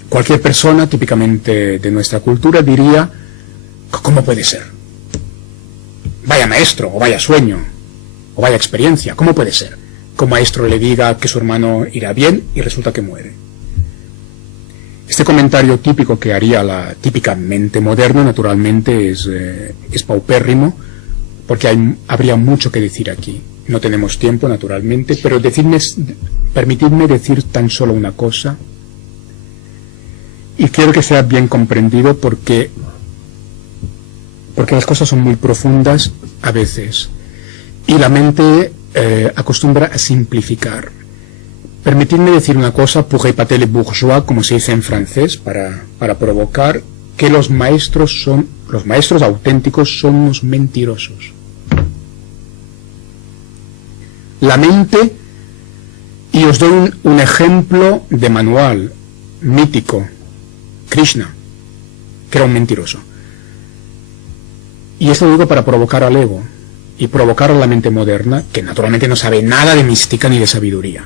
cualquier persona típicamente de nuestra cultura diría: ¿cómo puede ser? Vaya maestro, o vaya sueño, o vaya experiencia, ¿cómo puede ser? Que un maestro le diga que su hermano irá bien y resulta que muere. Este comentario típico que haría la típica mente moderna, naturalmente, es paupérrimo, porque habría mucho que decir aquí. No tenemos tiempo, naturalmente, pero permitidme decir tan solo una cosa, y quiero que sea bien comprendido porque las cosas son muy profundas a veces, y la mente acostumbra a simplificar. Permitidme decir una cosa, pour épater les bourgeois, como se dice en francés, para provocar, que los maestros auténticos son unos mentirosos. La mente, y os doy un ejemplo de manual mítico, Krishna, que era un mentiroso. Y esto lo digo para provocar al ego y provocar a la mente moderna, que naturalmente no sabe nada de mística ni de sabiduría.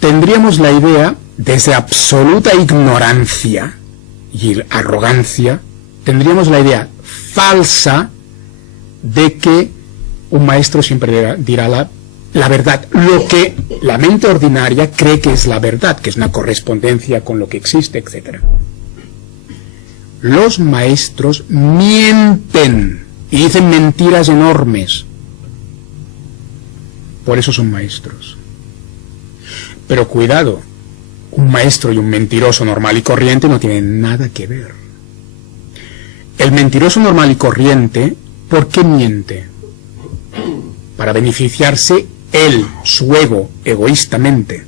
Tendríamos la idea, desde absoluta ignorancia, y arrogancia, tendríamos la idea falsa de que un maestro siempre dirá la verdad, lo que la mente ordinaria cree que es la verdad, que es una correspondencia con lo que existe, etc. Los maestros mienten y dicen mentiras enormes. Por eso son maestros. Pero cuidado, un maestro y un mentiroso normal y corriente no tienen nada que ver. El mentiroso normal y corriente, ¿por qué miente? Para beneficiarse él, su ego, egoístamente.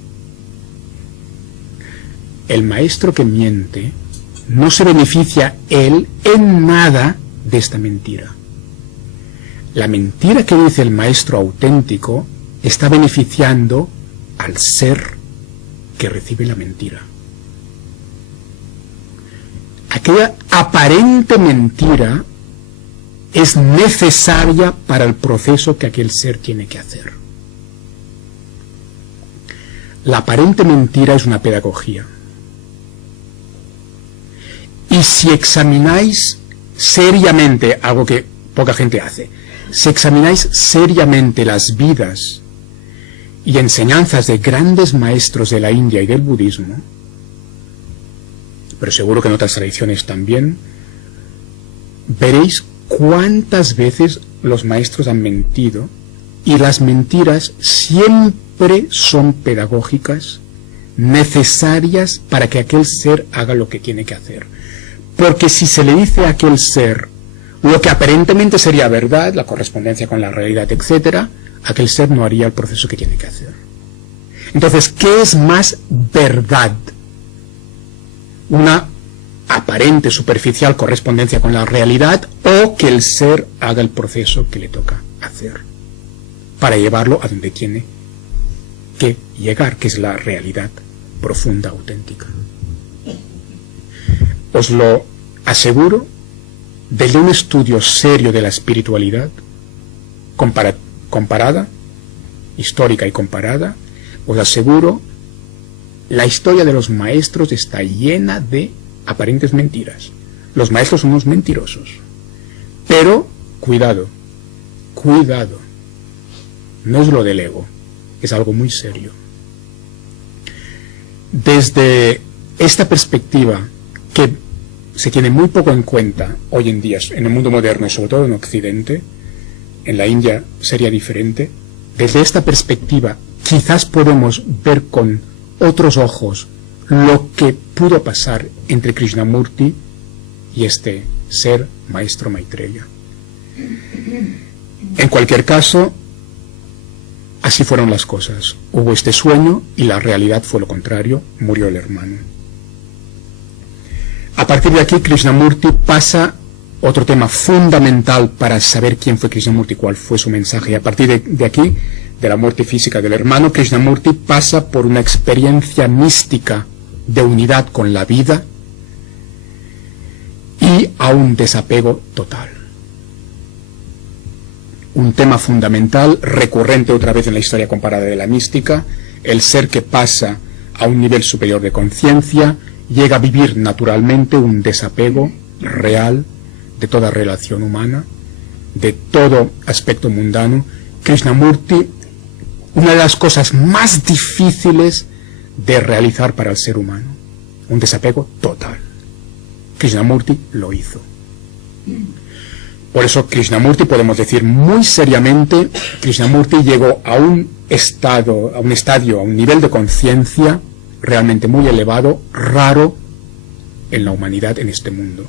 El maestro que miente no se beneficia él en nada de esta mentira. La mentira que dice el maestro auténtico está beneficiando al ser que recibe la mentira. Aquella aparente mentira es necesaria para el proceso que aquel ser tiene que hacer. La aparente mentira es una pedagogía. Y si examináis seriamente, algo que poca gente hace, si examináis seriamente las vidas y enseñanzas de grandes maestros de la India y del budismo, pero seguro que en otras tradiciones también, veréis cuántas veces los maestros han mentido, y las mentiras siempre son pedagógicas, necesarias para que aquel ser haga lo que tiene que hacer. Porque si se le dice a aquel ser lo que aparentemente sería verdad, la correspondencia con la realidad, etc., aquel ser no haría el proceso que tiene que hacer. Entonces, ¿qué es más verdad? Una aparente, superficial correspondencia con la realidad, o que el ser haga el proceso que le toca hacer para llevarlo a donde tiene que llegar, que es la realidad profunda, auténtica. Os lo aseguro, desde un estudio serio de la espiritualidad, comparada, histórica y comparada, os aseguro, la historia de los maestros está llena de aparentes mentiras. Los maestros son unos mentirosos. Pero, cuidado, no es lo del ego, es algo muy serio. Desde esta perspectiva, que se tiene muy poco en cuenta hoy en día en el mundo moderno, sobre todo en Occidente, en la India sería diferente, desde esta perspectiva quizás podemos ver con otros ojos lo que pudo pasar entre Krishnamurti y este ser maestro Maitreya. En cualquier caso, así fueron las cosas. Hubo este sueño y la realidad fue lo contrario, murió el hermano. A partir de aquí, Krishnamurti pasa otro tema fundamental para saber quién fue Krishnamurti, cuál fue su mensaje. A partir de aquí, de la muerte física del hermano, Krishnamurti pasa por una experiencia mística de unidad con la vida y a un desapego total. Un tema fundamental, recurrente otra vez en la historia comparada de la mística, el ser que pasa a un nivel superior de conciencia, llega a vivir naturalmente un desapego real de toda relación humana, de todo aspecto mundano. Krishnamurti, una de las cosas más difíciles de realizar para el ser humano, un desapego total. Krishnamurti lo hizo. Por eso Krishnamurti, podemos decir muy seriamente, Krishnamurti llegó a un estadio, a un nivel de conciencia realmente muy elevado, raro en la humanidad, en este mundo.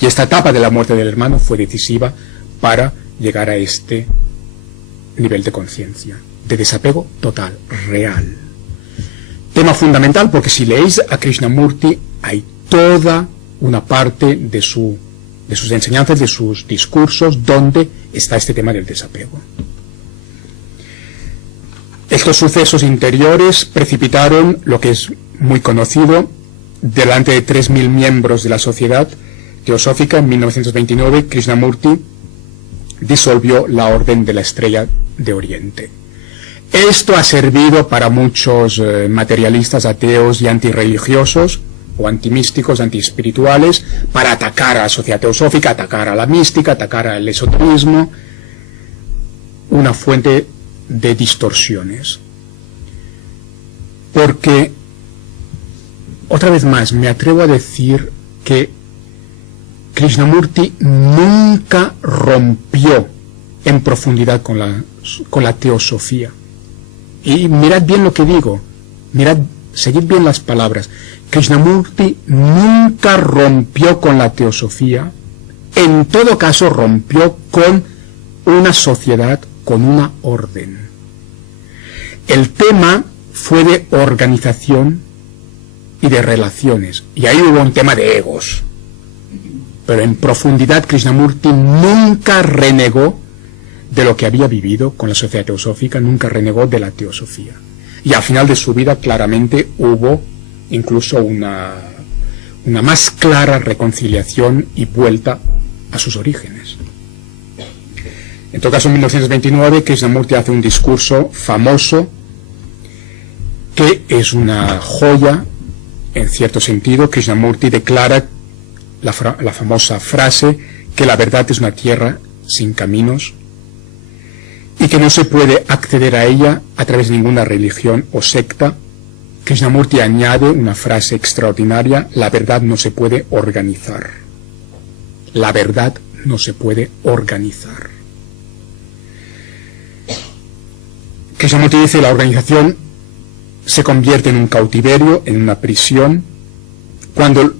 Y esta etapa de la muerte del hermano fue decisiva para llegar a este nivel de conciencia, de desapego total, real. Tema fundamental, porque si leéis a Krishnamurti, hay toda una parte de sus enseñanzas, de sus discursos, donde está este tema del desapego. Estos sucesos interiores precipitaron lo que es muy conocido delante de 3.000 miembros de la Sociedad Teosófica. En 1929, Krishnamurti disolvió la Orden de la Estrella de Oriente. Esto ha servido para muchos materialistas, ateos y antirreligiosos, o antimísticos, antiespirituales, para atacar a la sociedad teosófica, atacar a la mística, atacar al esoterismo, una fuente de distorsiones. Porque, otra vez más, me atrevo a decir que Krishnamurti nunca rompió en profundidad con la teosofía. Y mirad bien lo que digo, seguid bien las palabras. Krishnamurti nunca rompió con la teosofía, en todo caso rompió con una sociedad, con una orden. El tema fue de organización y de relaciones, y ahí hubo un tema de egos. Pero en profundidad Krishnamurti nunca renegó de lo que había vivido con la sociedad teosófica, nunca renegó de la teosofía. Y al final de su vida claramente hubo incluso una más clara reconciliación y vuelta a sus orígenes. En todo caso, en 1929, Krishnamurti hace un discurso famoso que es una joya, en cierto sentido. Krishnamurti declara la famosa frase que la verdad es una tierra sin caminos y que no se puede acceder a ella a través de ninguna religión o secta. Krishnamurti añade una frase extraordinaria: la verdad no se puede organizar. La verdad no se puede organizar. Krishnamurti dice: la organización se convierte en un cautiverio, en una prisión, cuando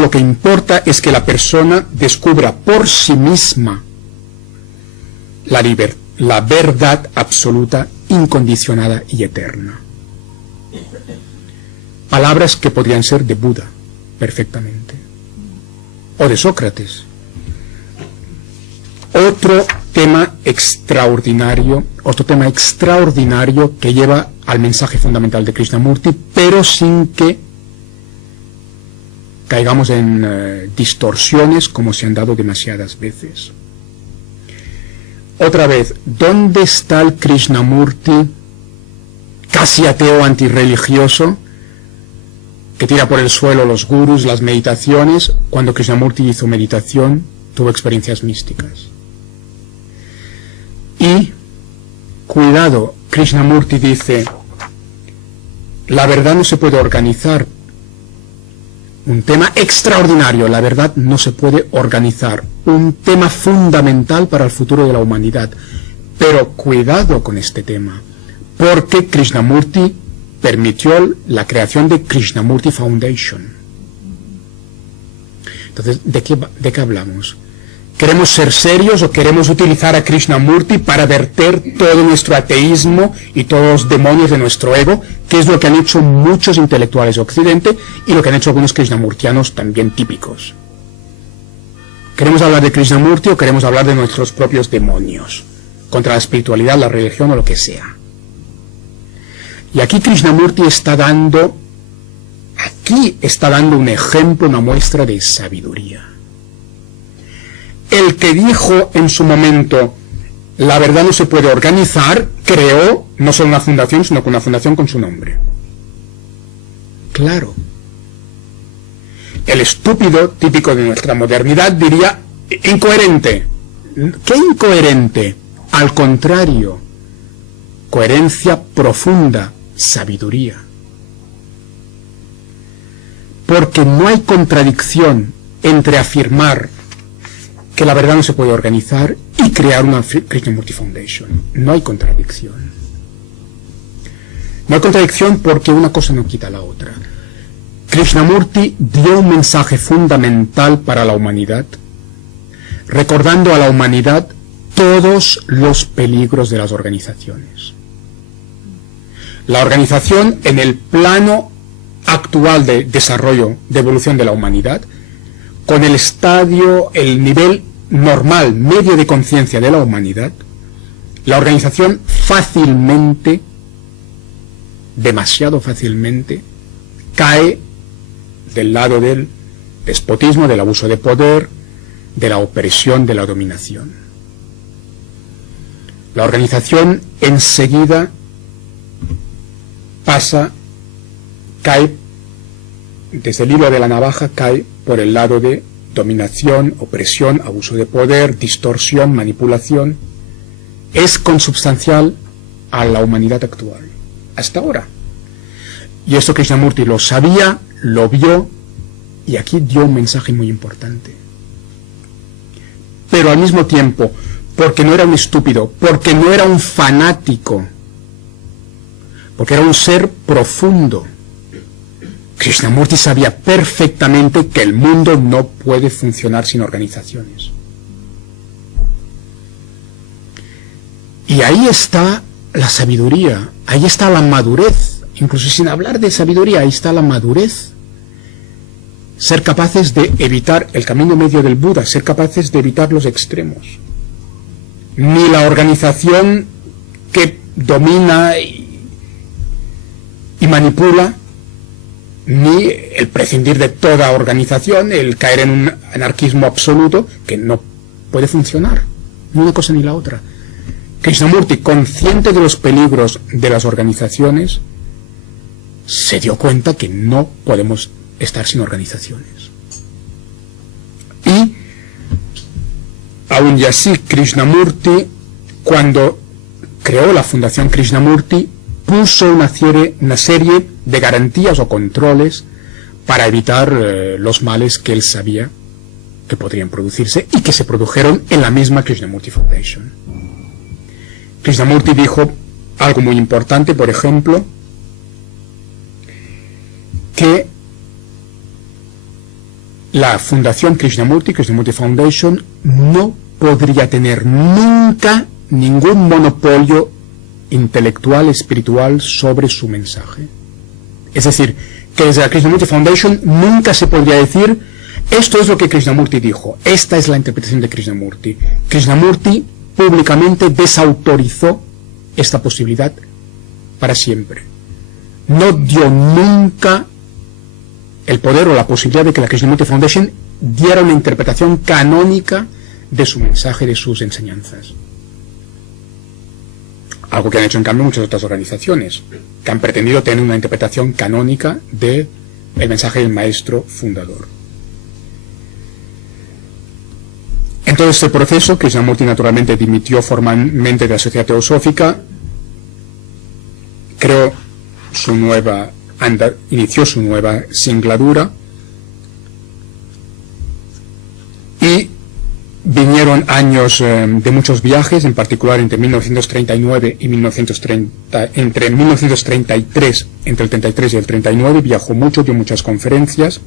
lo que importa es que la persona descubra por sí misma la verdad absoluta, incondicionada y eterna. Palabras que podrían ser de Buda, perfectamente, o de Sócrates. Otro tema extraordinario que lleva al mensaje fundamental de Krishnamurti, pero sin que caigamos en distorsiones como se han dado demasiadas veces. Otra vez, ¿dónde está el Krishnamurti casi ateo, antirreligioso, que tira por el suelo los gurús, las meditaciones? Cuando Krishnamurti hizo meditación, tuvo experiencias místicas. Y, cuidado, Krishnamurti dice: la verdad no se puede organizar. Un tema extraordinario, la verdad no se puede organizar. Un tema fundamental para el futuro de la humanidad. Pero cuidado con este tema, porque Krishnamurti permitió la creación de Krishnamurti Foundation. Entonces, ¿de qué hablamos? ¿Queremos ser serios o queremos utilizar a Krishnamurti para verter todo nuestro ateísmo y todos los demonios de nuestro ego, que es lo que han hecho muchos intelectuales de Occidente y lo que han hecho algunos krishnamurtianos también típicos? ¿Queremos hablar de Krishnamurti o queremos hablar de nuestros propios demonios, contra la espiritualidad, la religión o lo que sea? Y aquí Krishnamurti está dando un ejemplo, una muestra de sabiduría. El que dijo en su momento: la verdad no se puede organizar, creó no solo una fundación, sino que una fundación con su nombre. Claro. El estúpido, típico de nuestra modernidad, diría: incoherente. ¿Qué incoherente? Al contrario, coherencia profunda, sabiduría. Porque no hay contradicción entre afirmar que la verdad no se puede organizar y crear una Krishnamurti Foundation. No hay contradicción. No hay contradicción porque una cosa no quita la otra. Krishnamurti dio un mensaje fundamental para la humanidad, recordando a la humanidad todos los peligros de las organizaciones. La organización, en el plano actual de desarrollo, de evolución de la humanidad, con el nivel normal, medio de conciencia de la humanidad, la organización fácilmente, demasiado fácilmente, cae del lado del despotismo, del abuso de poder, de la opresión, de la dominación. La organización enseguida cae desde el hilo de la navaja, cae por el lado de dominación, opresión, abuso de poder, distorsión, manipulación. Es consubstancial a la humanidad actual, hasta ahora. Y esto Krishnamurti lo sabía, lo vio, y aquí dio un mensaje muy importante. Pero al mismo tiempo, porque no era un estúpido, porque no era un fanático, porque era un ser profundo, Krishnamurti sabía perfectamente que el mundo no puede funcionar sin organizaciones. Y ahí está la sabiduría, ahí está la madurez, incluso sin hablar de sabiduría, ahí está la madurez. Ser capaces de evitar el camino medio del Buda, ser capaces de evitar los extremos. Ni la organización que domina y manipula, ni el prescindir de toda organización, el caer en un anarquismo absoluto que no puede funcionar, ni una cosa ni la otra. Krishnamurti, consciente de los peligros de las organizaciones, se dio cuenta que no podemos estar sin organizaciones. Y aún y así, Krishnamurti, cuando creó la Fundación Krishnamurti, puso una serie de garantías o controles para evitar los males que él sabía que podrían producirse y que se produjeron en la misma Krishnamurti Foundation. Krishnamurti dijo algo muy importante, por ejemplo, que la Fundación Krishnamurti, Krishnamurti Foundation, no podría tener nunca ningún monopolio intelectual, espiritual sobre su mensaje. Es decir, que desde la Krishnamurti Foundation nunca se podría decir esto es lo que Krishnamurti dijo, esta es la interpretación de Krishnamurti. Krishnamurti públicamente desautorizó esta posibilidad para siempre. No dio nunca el poder o la posibilidad de que la Krishnamurti Foundation diera una interpretación canónica de su mensaje, de sus enseñanzas. Algo que han hecho en cambio muchas otras organizaciones, que han pretendido tener una interpretación canónica del mensaje del maestro fundador. En todo este proceso, Krishnamurti naturalmente dimitió formalmente de la Sociedad Teosófica, inició su nueva singladura, y vinieron años de muchos viajes, en particular entre 1939 y 1930, entre el 33 y el 39, viajó mucho, dio muchas conferencias.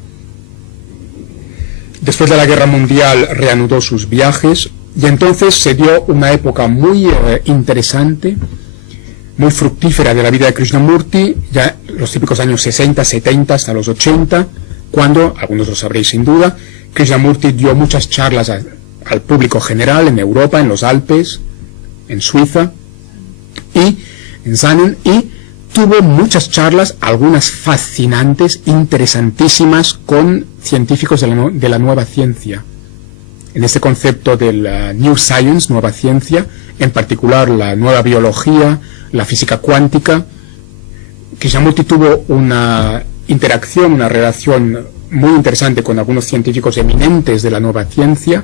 Después de la Guerra Mundial reanudó sus viajes y entonces se dio una época muy interesante, muy fructífera de la vida de Krishnamurti, ya los típicos años 60, 70 hasta los 80, cuando, algunos lo sabréis sin duda, Krishnamurti dio muchas charlas al público general en Europa, en los Alpes, en Suiza y en Sanen, y tuvo muchas charlas, algunas fascinantes, interesantísimas, con científicos de la nueva ciencia. En este concepto de la New Science, nueva ciencia, en particular la nueva biología, la física cuántica, Krishnamurti tuvo una interacción, una relación muy interesante con algunos científicos eminentes de la nueva ciencia,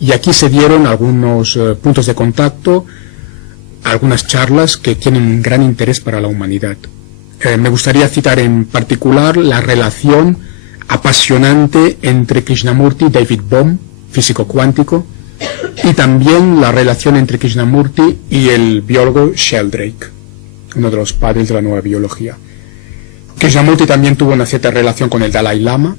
y aquí se dieron algunos puntos de contacto, algunas charlas que tienen un gran interés para la humanidad. Me gustaría citar en particular la relación apasionante entre Krishnamurti y David Bohm, físico cuántico, y también la relación entre Krishnamurti y el biólogo Sheldrake, uno de los padres de la nueva biología. Krishnamurti también tuvo una cierta relación con el Dalai Lama.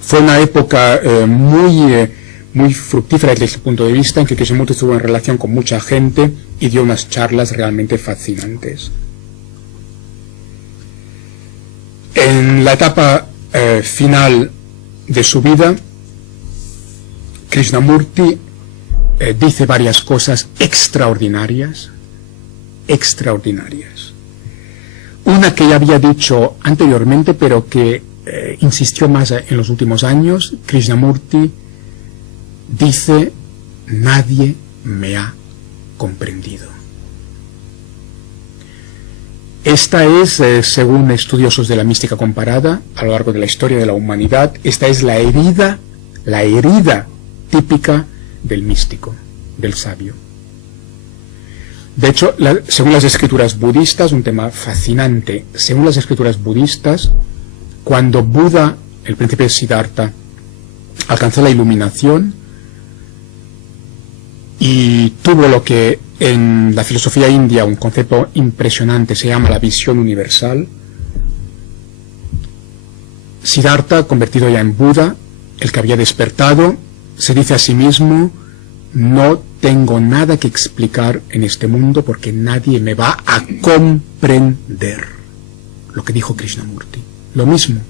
Fue una época muy fructífera desde ese punto de vista, en que Krishnamurti estuvo en relación con mucha gente y dio unas charlas realmente fascinantes. En la etapa final de su vida, Krishnamurti dice varias cosas extraordinarias. Una que ya había dicho anteriormente, pero que insistió más en los últimos años. Krishnamurti dice: nadie me ha comprendido. Esta es, según estudiosos de la mística comparada, a lo largo de la historia de la humanidad, esta es la herida típica del místico, del sabio. De hecho, según las escrituras budistas, un tema fascinante, según las escrituras budistas, cuando Buda, el príncipe Siddhartha, alcanzó la iluminación y tuvo lo que en la filosofía india un concepto impresionante se llama la visión universal, Siddhartha, convertido ya en Buda, el que había despertado, se dice a sí mismo: no tengo nada que explicar en este mundo porque nadie me va a comprender. Lo que dijo Krishnamurti, lo mismo.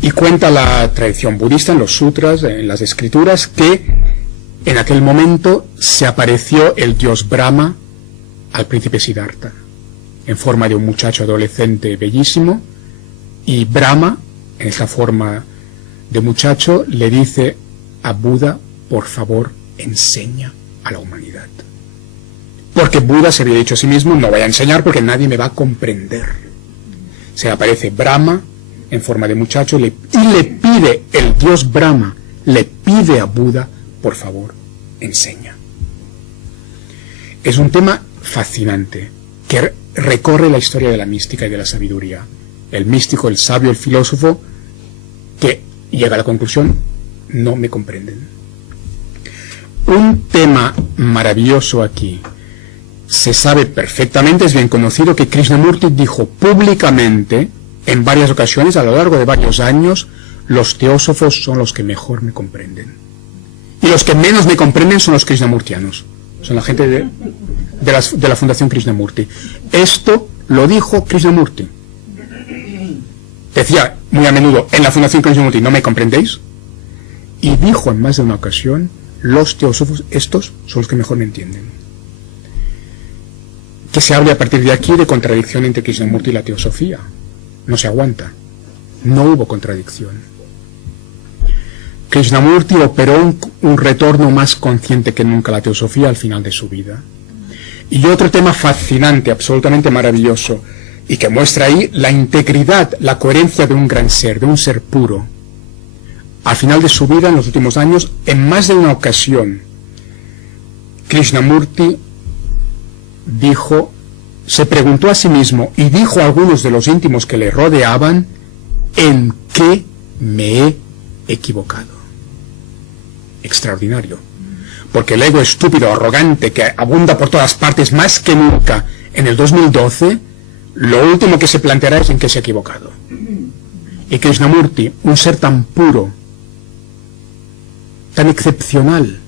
Y cuenta la tradición budista en los sutras, en las escrituras, que en aquel momento se apareció el dios Brahma al príncipe Siddhartha en forma de un muchacho adolescente bellísimo, y Brahma, en esa forma de muchacho, le dice a Buda: por favor, enseña a la humanidad. Porque Buda se había dicho a sí mismo: no voy a enseñar porque nadie me va a comprender. Se aparece Brahma en forma de muchacho y le pide, el dios Brahma le pide a Buda: por favor, enseña. Es un tema fascinante que recorre la historia de la mística y de la sabiduría. El místico, el sabio, el filósofo, que llega a la conclusión: no me comprenden. Un tema maravilloso aquí. Se sabe perfectamente, es bien conocido, que Krishnamurti dijo públicamente en varias ocasiones a lo largo de varios años: los teósofos son los que mejor me comprenden. Y los que menos me comprenden son los krishnamurtianos. Son la gente de la Fundación Krishnamurti. Esto lo dijo Krishnamurti. Decía muy a menudo en la Fundación Krishnamurti: ¿no me comprendéis? Y dijo en más de una ocasión: los teósofos, estos son los que mejor me entienden. Que se hable a partir de aquí de contradicción entre Krishnamurti y la teosofía. No se aguanta. No hubo contradicción. Krishnamurti operó un retorno más consciente que nunca a la teosofía al final de su vida. Y otro tema fascinante, absolutamente maravilloso, y que muestra ahí la integridad, la coherencia de un gran ser, de un ser puro. Al final de su vida, en los últimos años, en más de una ocasión, Krishnamurti se preguntó a sí mismo y dijo a algunos de los íntimos que le rodeaban: ¿en qué me he equivocado? Extraordinario. Porque el ego estúpido, arrogante, que abunda por todas partes más que nunca en el 2012, lo último que se planteará es en qué se ha equivocado. Y Krishnamurti, un ser tan puro, tan excepcional,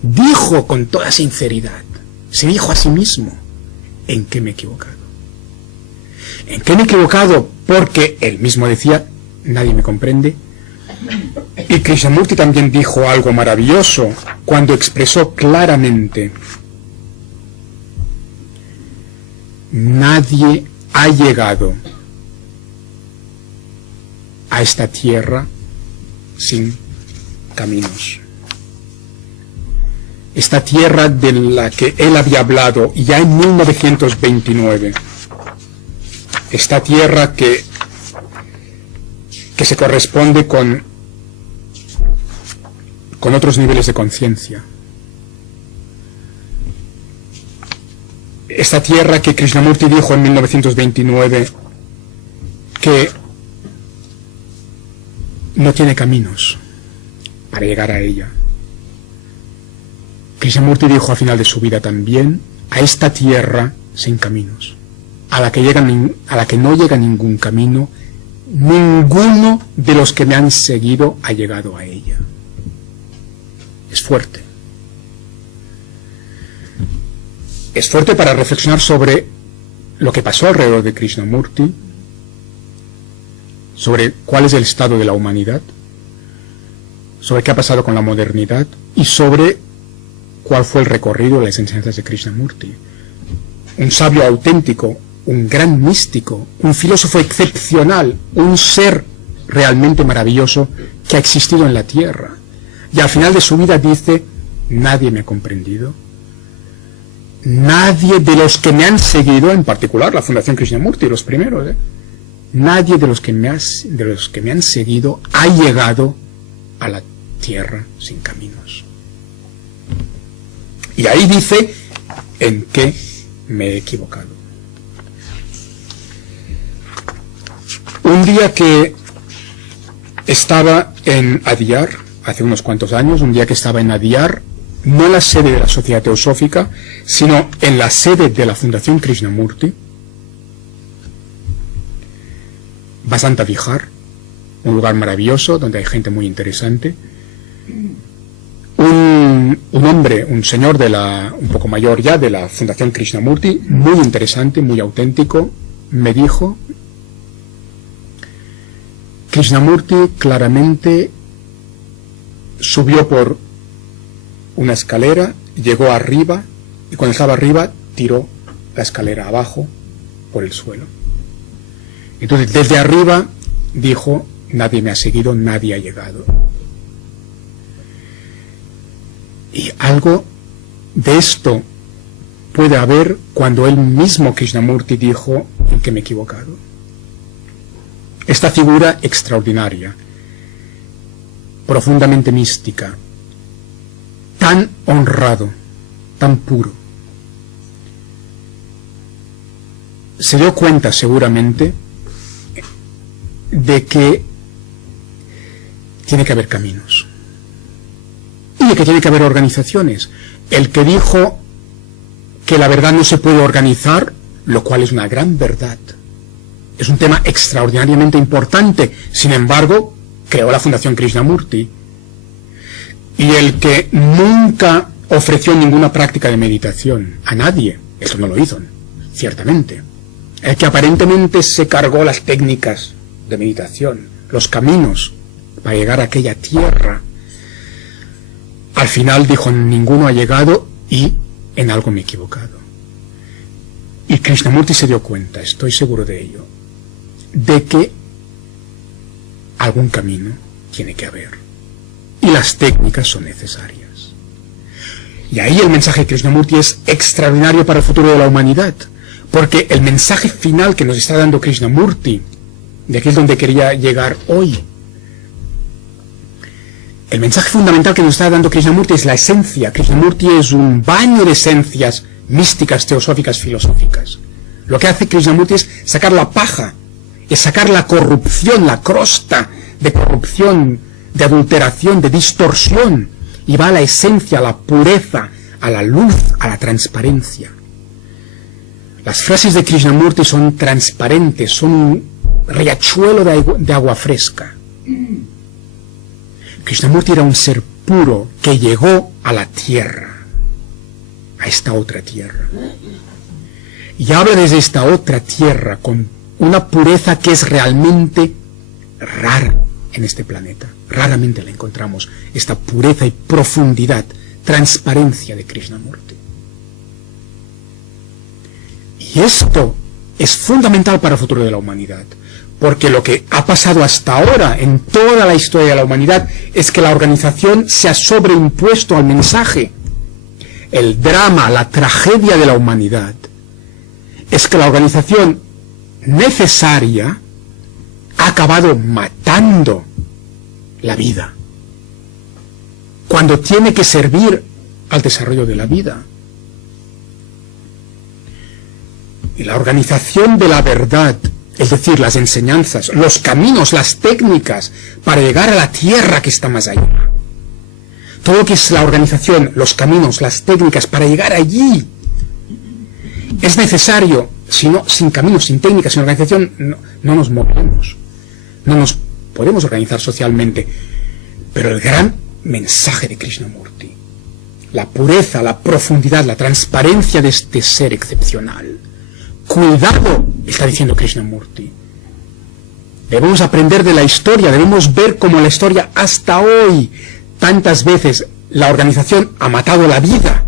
dijo con toda sinceridad, se dijo a sí mismo: ¿en qué me he equivocado? ¿En qué me he equivocado? Porque él mismo decía: nadie me comprende. Y Krishnamurti también dijo algo maravilloso cuando expresó claramente: nadie ha llegado a esta tierra sin caminos. Esta tierra de la que él había hablado ya en 1929, esta tierra que se corresponde con otros niveles de conciencia, esta tierra que Krishnamurti dijo en 1929 que no tiene caminos para llegar a ella. Krishnamurti dijo al final de su vida también: a esta tierra sin caminos, a la que no llega ningún camino, ninguno de los que me han seguido ha llegado a ella. Es fuerte. Es fuerte para reflexionar sobre lo que pasó alrededor de Krishnamurti, sobre cuál es el estado de la humanidad, sobre qué ha pasado con la modernidad y sobre cuál fue el recorrido de las enseñanzas de Krishnamurti. Un sabio auténtico, un gran místico, un filósofo excepcional, un ser realmente maravilloso que ha existido en la tierra. Y al final de su vida dice: nadie me ha comprendido, nadie de los que me han seguido, en particular la Fundación Krishnamurti, los primeros, nadie de los que me han seguido ha llegado a la tierra sin caminos. Y ahí dice en qué me he equivocado. Un día que estaba en Adyar, hace unos cuantos años, un día que estaba en Adyar, no en la sede de la Sociedad Teosófica, sino en la sede de la Fundación Krishnamurti, Vasanta Vihar, un lugar maravilloso donde hay gente muy interesante. Un hombre, un señor un poco mayor ya, de la Fundación Krishnamurti, muy interesante, muy auténtico, me dijo: Krishnamurti claramente subió por una escalera, llegó arriba, y cuando estaba arriba tiró la escalera abajo por el suelo. Entonces, desde arriba dijo: nadie me ha seguido, nadie ha llegado. Y algo de esto puede haber cuando él mismo, Krishnamurti, dijo en que me he equivocado. Esta figura extraordinaria, profundamente mística, tan honrado, tan puro, se dio cuenta seguramente de que tiene que haber caminos y de que tiene que haber organizaciones. El que dijo que la verdad no se puede organizar, lo cual es una gran verdad, es un tema extraordinariamente importante, sin embargo creó la Fundación Krishnamurti. Y el que nunca ofreció ninguna práctica de meditación a nadie, eso no lo hizo, ciertamente. El que aparentemente se cargó las técnicas de meditación, los caminos para llegar a aquella tierra, al final dijo: ninguno ha llegado y en algo me he equivocado. Y Krishnamurti se dio cuenta, estoy seguro de ello, de que algún camino tiene que haber y las técnicas son necesarias. Y ahí el mensaje de Krishnamurti es extraordinario para el futuro de la humanidad, porque el mensaje final que nos está dando Krishnamurti, de aquí es donde quería llegar hoy, el mensaje fundamental que nos está dando Krishnamurti es la esencia. Krishnamurti es un baño de esencias místicas, teosóficas, filosóficas. Lo que hace Krishnamurti es sacar la paja, es sacar la corrupción, la crosta de corrupción, de adulteración, de distorsión, y va a la esencia, a la pureza, a la luz, a la transparencia. Las frases de Krishnamurti son transparentes, son un riachuelo de agua fresca. Krishnamurti era un ser puro que llegó a la tierra, a esta otra tierra, y habla desde esta otra tierra con una pureza que es realmente rara en este planeta. Raramente la encontramos, esta pureza y profundidad, transparencia de Krishnamurti. Y esto es fundamental para el futuro de la humanidad, porque lo que ha pasado hasta ahora en toda la historia de la humanidad es que la organización se ha sobreimpuesto al mensaje. El drama, la tragedia de la humanidad es que la organización necesaria ha acabado matando la vida, cuando tiene que servir al desarrollo de la vida. Y la organización de la verdad, es decir, las enseñanzas, los caminos, las técnicas para llegar a la tierra que está más allá, todo lo que es la organización, los caminos, las técnicas para llegar allí, es necesario. Si no, sin caminos, sin técnicas, sin organización, no nos movemos, no nos podemos organizar socialmente. Pero el gran mensaje de Krishnamurti, la pureza, la profundidad, la transparencia de este ser excepcional, cuidado, está diciendo Krishnamurti. Debemos aprender de la historia, debemos ver cómo la historia hasta hoy, tantas veces, la organización ha matado la vida.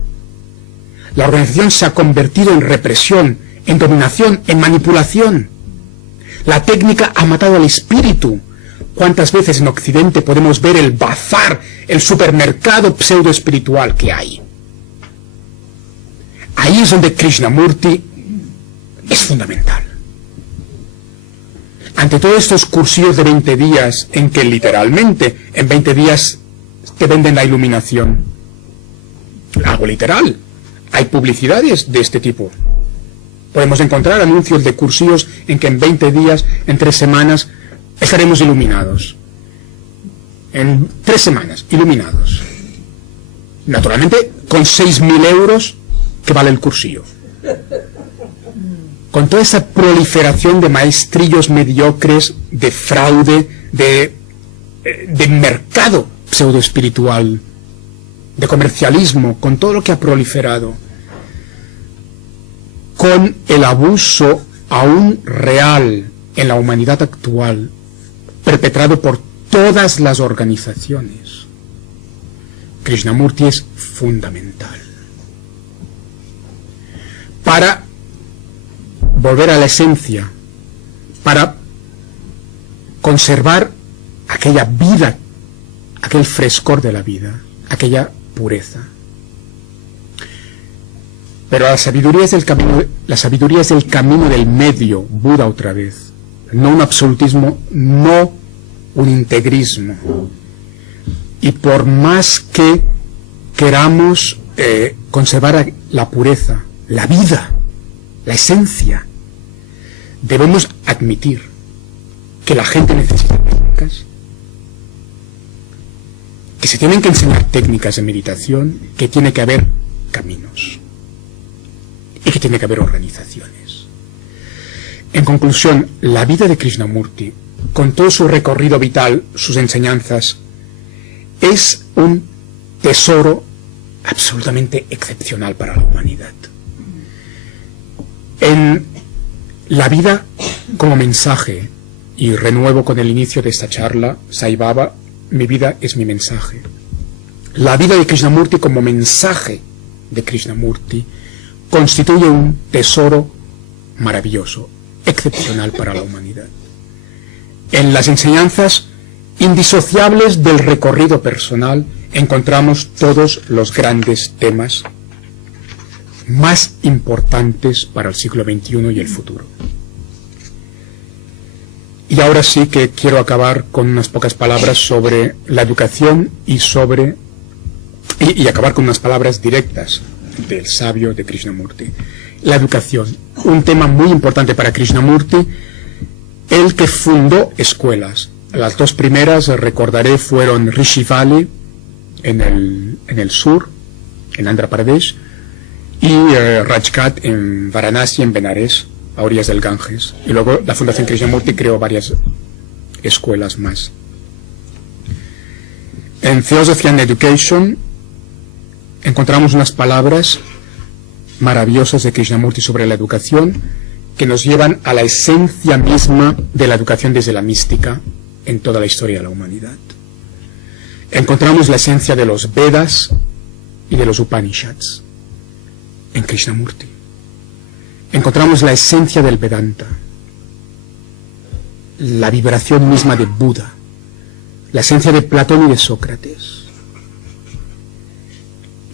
La organización se ha convertido en represión, en dominación, en manipulación. La técnica ha matado al espíritu. ¿Cuántas veces en Occidente podemos ver el bazar, el supermercado pseudo espiritual que hay? ahí es donde Krishnamurti es fundamental. Ante todos estos cursillos de 20 días en que literalmente en 20 días te venden la iluminación, algo literal, hay publicidades de este tipo. Podemos encontrar anuncios de cursillos en que en 20 días, en 3 semanas, estaremos iluminados. En 3 semanas, iluminados. Naturalmente, con 6.000 euros que vale el cursillo. Con toda esa proliferación de maestrillos mediocres, de fraude, de mercado pseudoespiritual, de comercialismo, con todo lo que ha proliferado, con el abuso aún real en la humanidad actual, perpetrado por todas las organizaciones, Krishnamurti es fundamental para volver a la esencia, para conservar aquella vida, aquel frescor de la vida, aquella pureza. Pero la sabiduría es el camino del medio, Buda otra vez, no un absolutismo, no un integrismo. Y por más que queramos conservar la pureza, la vida, la esencia, debemos admitir que la gente necesita técnicas, que se tienen que enseñar técnicas de meditación, que tiene que haber caminos y que tiene que haber organizaciones. En conclusión, la vida de Krishnamurti, con todo su recorrido vital, sus enseñanzas, es un tesoro absolutamente excepcional para la humanidad. En la vida como mensaje, y renuevo con el inicio de esta charla, Sai Baba, mi vida es mi mensaje. La vida de Krishnamurti como mensaje de Krishnamurti constituye un tesoro maravilloso, excepcional para la humanidad. En las enseñanzas indisociables del recorrido personal encontramos todos los grandes temas más importantes para el siglo XXI y el futuro. Y ahora sí que quiero acabar con unas pocas palabras sobre la educación y acabar con unas palabras directas del sabio de Krishnamurti. La educación, un tema muy importante para Krishnamurti, el que fundó escuelas. Las 2 primeras, recordaré, fueron Rishi Valley en el sur, en Andhra Pradesh, y Rajghat en Varanasi, en Benares, a orillas del Ganges. Y luego la Fundación Krishnamurti creó varias escuelas más. En Philosophy and Education encontramos unas palabras maravillosas de Krishnamurti sobre la educación que nos llevan a la esencia misma de la educación desde la mística en toda la historia de la humanidad. Encontramos la esencia de los Vedas y de los Upanishads en Krishnamurti. Encontramos la esencia del Vedanta, la vibración misma de Buda, la esencia de Platón y de Sócrates.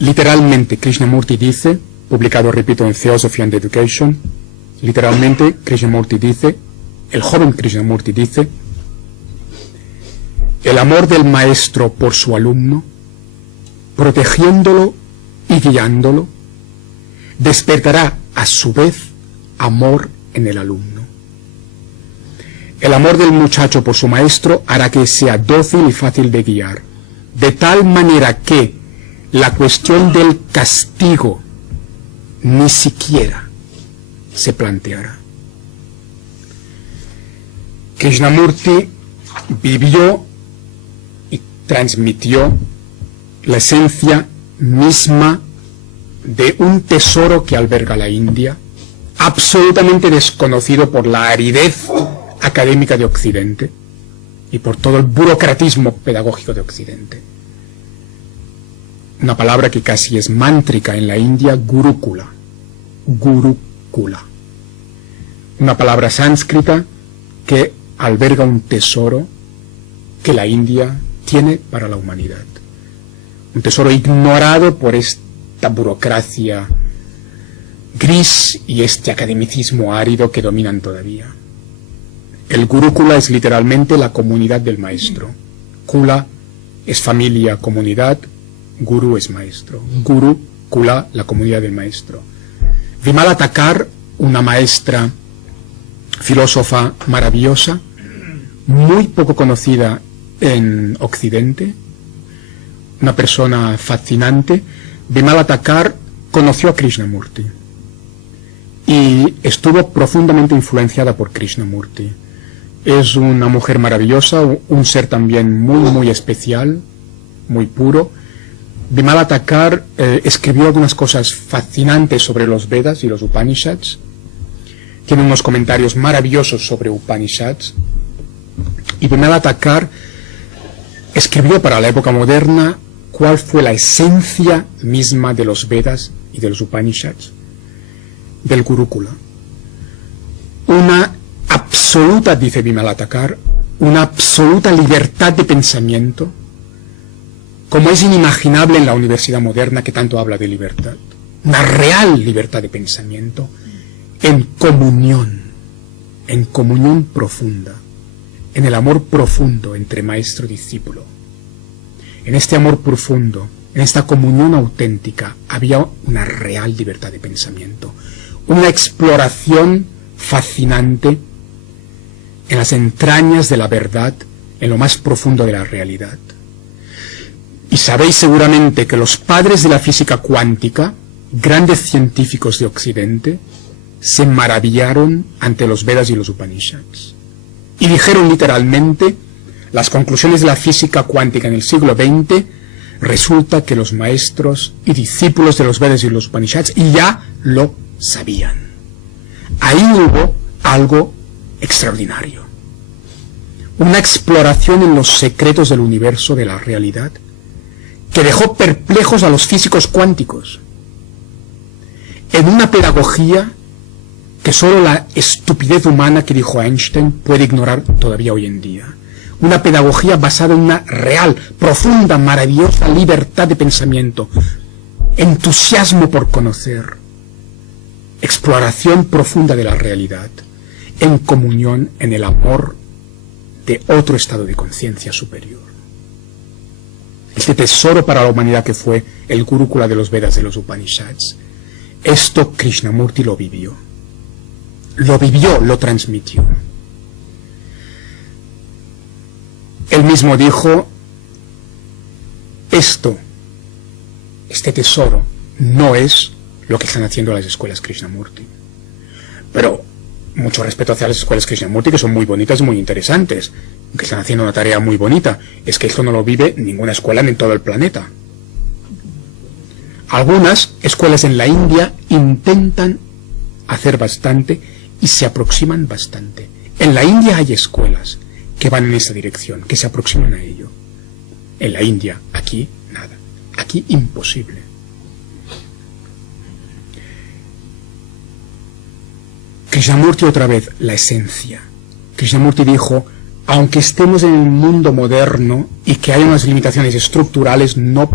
Literalmente, Krishnamurti dice, publicado, repito, en Philosophy and Education, literalmente, Krishnamurti dice, el joven Krishnamurti dice, el amor del maestro por su alumno, protegiéndolo y guiándolo, despertará a su vez amor en el alumno. El amor del muchacho por su maestro hará que sea dócil y fácil de guiar, de tal manera que la cuestión del castigo ni siquiera se planteará. Krishnamurti vivió y transmitió la esencia misma de un tesoro que alberga la India, absolutamente desconocido por la aridez académica de Occidente y por todo el burocratismo pedagógico de Occidente. Una palabra que casi es mántrica en la India, Gurukula. Gurukula. Una palabra sánscrita que alberga un tesoro que la India tiene para la humanidad. Un tesoro ignorado por esta burocracia gris y este academicismo árido que dominan todavía. El Gurukula es literalmente la comunidad del maestro. Kula es familia, comunidad. Guru es maestro. Guru, Kula, la comunidad del maestro. Vimala Thakar, una maestra filósofa maravillosa, muy poco conocida en Occidente, una persona fascinante. Vimala Thakar conoció a Krishnamurti y estuvo profundamente influenciada por Krishnamurti. Es una mujer maravillosa, un ser también muy especial, muy puro. Vimala Thakar escribió algunas cosas fascinantes sobre los Vedas y los Upanishads. Tiene unos comentarios maravillosos sobre Upanishads. Y Vimala Thakar escribió para la época moderna cuál fue la esencia misma de los Vedas y de los Upanishads, del Gurukula. Una absoluta, dice Vimala Thakar, una absoluta libertad de pensamiento, como es inimaginable en la universidad moderna que tanto habla de libertad. Una real libertad de pensamiento en comunión profunda, en el amor profundo entre maestro y discípulo. En este amor profundo, en esta comunión auténtica, había una real libertad de pensamiento, una exploración fascinante en las entrañas de la verdad, en lo más profundo de la realidad. Y sabéis seguramente que los padres de la física cuántica, grandes científicos de Occidente, se maravillaron ante los Vedas y los Upanishads. Y dijeron literalmente, las conclusiones de la física cuántica en el siglo XX, resulta que los maestros y discípulos de los Vedas y los Upanishads ya lo sabían. Ahí hubo algo extraordinario. Una exploración en los secretos del universo, de la realidad, que dejó perplejos a los físicos cuánticos. En una pedagogía que solo la estupidez humana, que dijo Einstein, puede ignorar todavía hoy en día. Una pedagogía basada en una real, profunda, maravillosa libertad de pensamiento, entusiasmo por conocer, exploración profunda de la realidad, en comunión, en el amor de otro estado de conciencia superior. Este tesoro para la humanidad que fue el Gurukula de los Vedas, de los Upanishads. Esto Krishnamurti lo vivió, lo transmitió. Él mismo dijo, este tesoro no es lo que están haciendo las escuelas Krishnamurti. Pero mucho respeto hacia las escuelas Krishnamurti, que son muy bonitas y muy interesantes, que están haciendo una tarea muy bonita. Es que esto no lo vive ninguna escuela en todo el planeta. Algunas escuelas en la India intentan hacer bastante y se aproximan bastante. En la India hay escuelas que van en esa dirección, que se aproximan a ello. En la India, aquí, nada. Aquí, imposible. Krishnamurti otra vez, la esencia. Krishnamurti dijo, aunque estemos en el mundo moderno y que haya unas limitaciones estructurales, no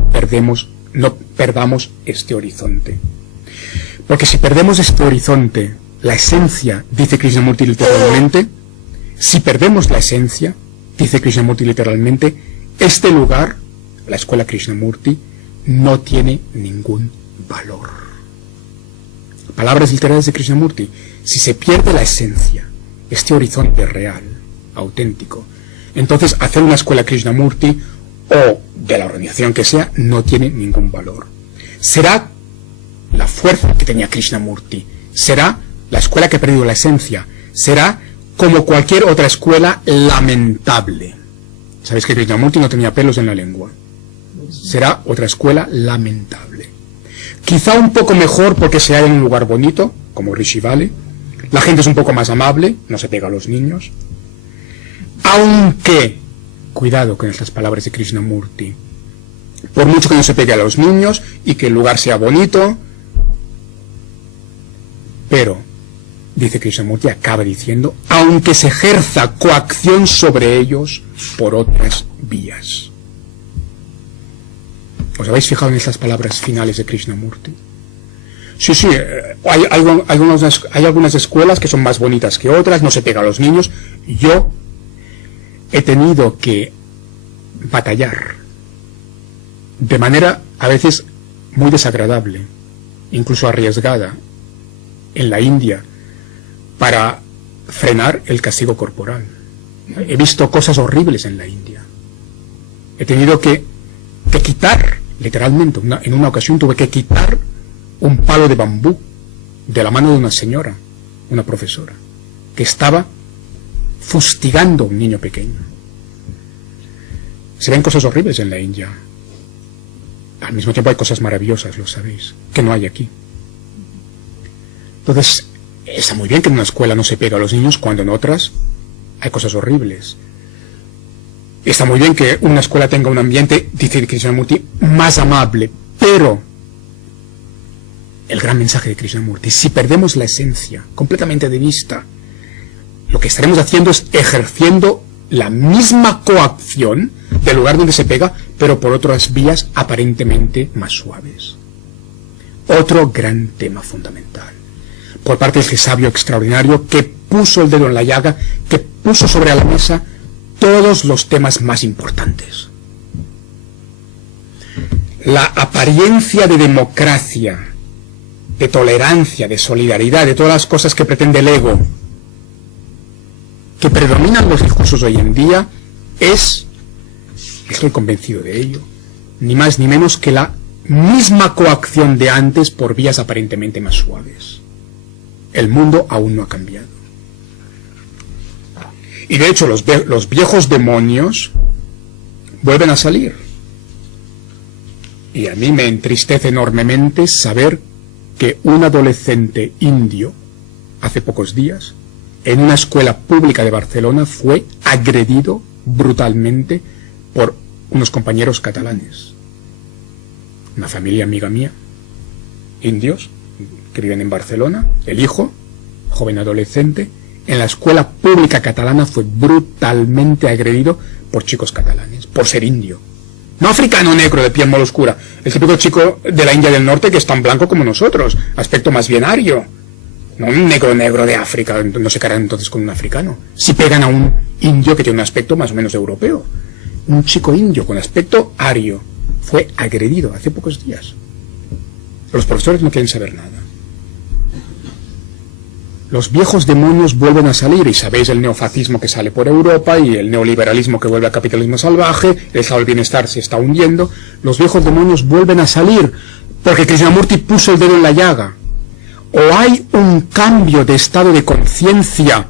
perdamos este horizonte. Porque si perdemos este horizonte, la esencia, dice Krishnamurti literalmente, si perdemos la esencia, dice Krishnamurti literalmente, este lugar, la escuela Krishnamurti, no tiene ningún valor. Palabras literales de Krishnamurti. Si se pierde la esencia, este horizonte real, auténtico, entonces hacer una escuela Krishnamurti o de la organización que sea no tiene ningún valor. Será la fuerza que tenía Krishnamurti, será la escuela que ha perdido la esencia, será como cualquier otra escuela lamentable. ¿Sabéis que Krishnamurti no tenía pelos en la lengua? Será otra escuela lamentable. Quizá un poco mejor porque se halla en un lugar bonito, como Rishi Valley. La gente es un poco más amable, no se pega a los niños. Aunque, cuidado con estas palabras de Krishnamurti, por mucho que no se pegue a los niños y que el lugar sea bonito, pero, dice Krishnamurti, acaba diciendo, aunque se ejerza coacción sobre ellos por otras vías. ¿Os habéis fijado en estas palabras finales de Krishnamurti? Sí, hay algunas escuelas que son más bonitas que otras, no se pega a los niños. Yo he tenido que batallar de manera a veces muy desagradable, incluso arriesgada, en la India, para frenar el castigo corporal. He visto cosas horribles en la India. He tenido que quitar, literalmente, en una ocasión tuve que quitar un palo de bambú de la mano de una señora, una profesora, que estaba fustigando a un niño pequeño. Se ven cosas horribles en la India. Al mismo tiempo hay cosas maravillosas, lo sabéis, que no hay aquí. Entonces, está muy bien que en una escuela no se pega a los niños cuando en otras hay cosas horribles. Está muy bien que una escuela tenga un ambiente, dice Krishnamurti, más amable, pero el gran mensaje de Krishnamurti, si perdemos la esencia completamente de vista, lo que estaremos haciendo es ejerciendo la misma coacción del lugar donde se pega, pero por otras vías aparentemente más suaves. Otro gran tema fundamental, por parte de ese sabio extraordinario que puso el dedo en la llaga, que puso sobre la mesa todos los temas más importantes. La apariencia de democracia, de tolerancia, de solidaridad, de todas las cosas que pretende el ego, que predominan los discursos hoy en día, estoy convencido de ello, ni más ni menos que la misma coacción de antes por vías aparentemente más suaves. El mundo aún no ha cambiado. Y de hecho los viejos demonios vuelven a salir. Y a mí me entristece enormemente saber que un adolescente indio, hace pocos días, en una escuela pública de Barcelona, fue agredido brutalmente por unos compañeros catalanes. Una familia amiga mía, indios, que viven en Barcelona, el hijo, joven adolescente, en la escuela pública catalana fue brutalmente agredido por chicos catalanes, por ser indio. No africano negro de piel muy oscura, el típico chico de la India del Norte que es tan blanco como nosotros, aspecto más bien ario. No un negro de África, no se cargan entonces con un africano. Si pegan a un indio que tiene un aspecto más o menos europeo. Un chico indio con aspecto ario fue agredido hace pocos días. Los profesores no quieren saber nada. Los viejos demonios vuelven a salir, y sabéis el neofascismo que sale por Europa y el neoliberalismo que vuelve al capitalismo salvaje, el estado del bienestar se está hundiendo. Los viejos demonios vuelven a salir porque Krishnamurti puso el dedo en la llaga. O hay un cambio de estado de conciencia,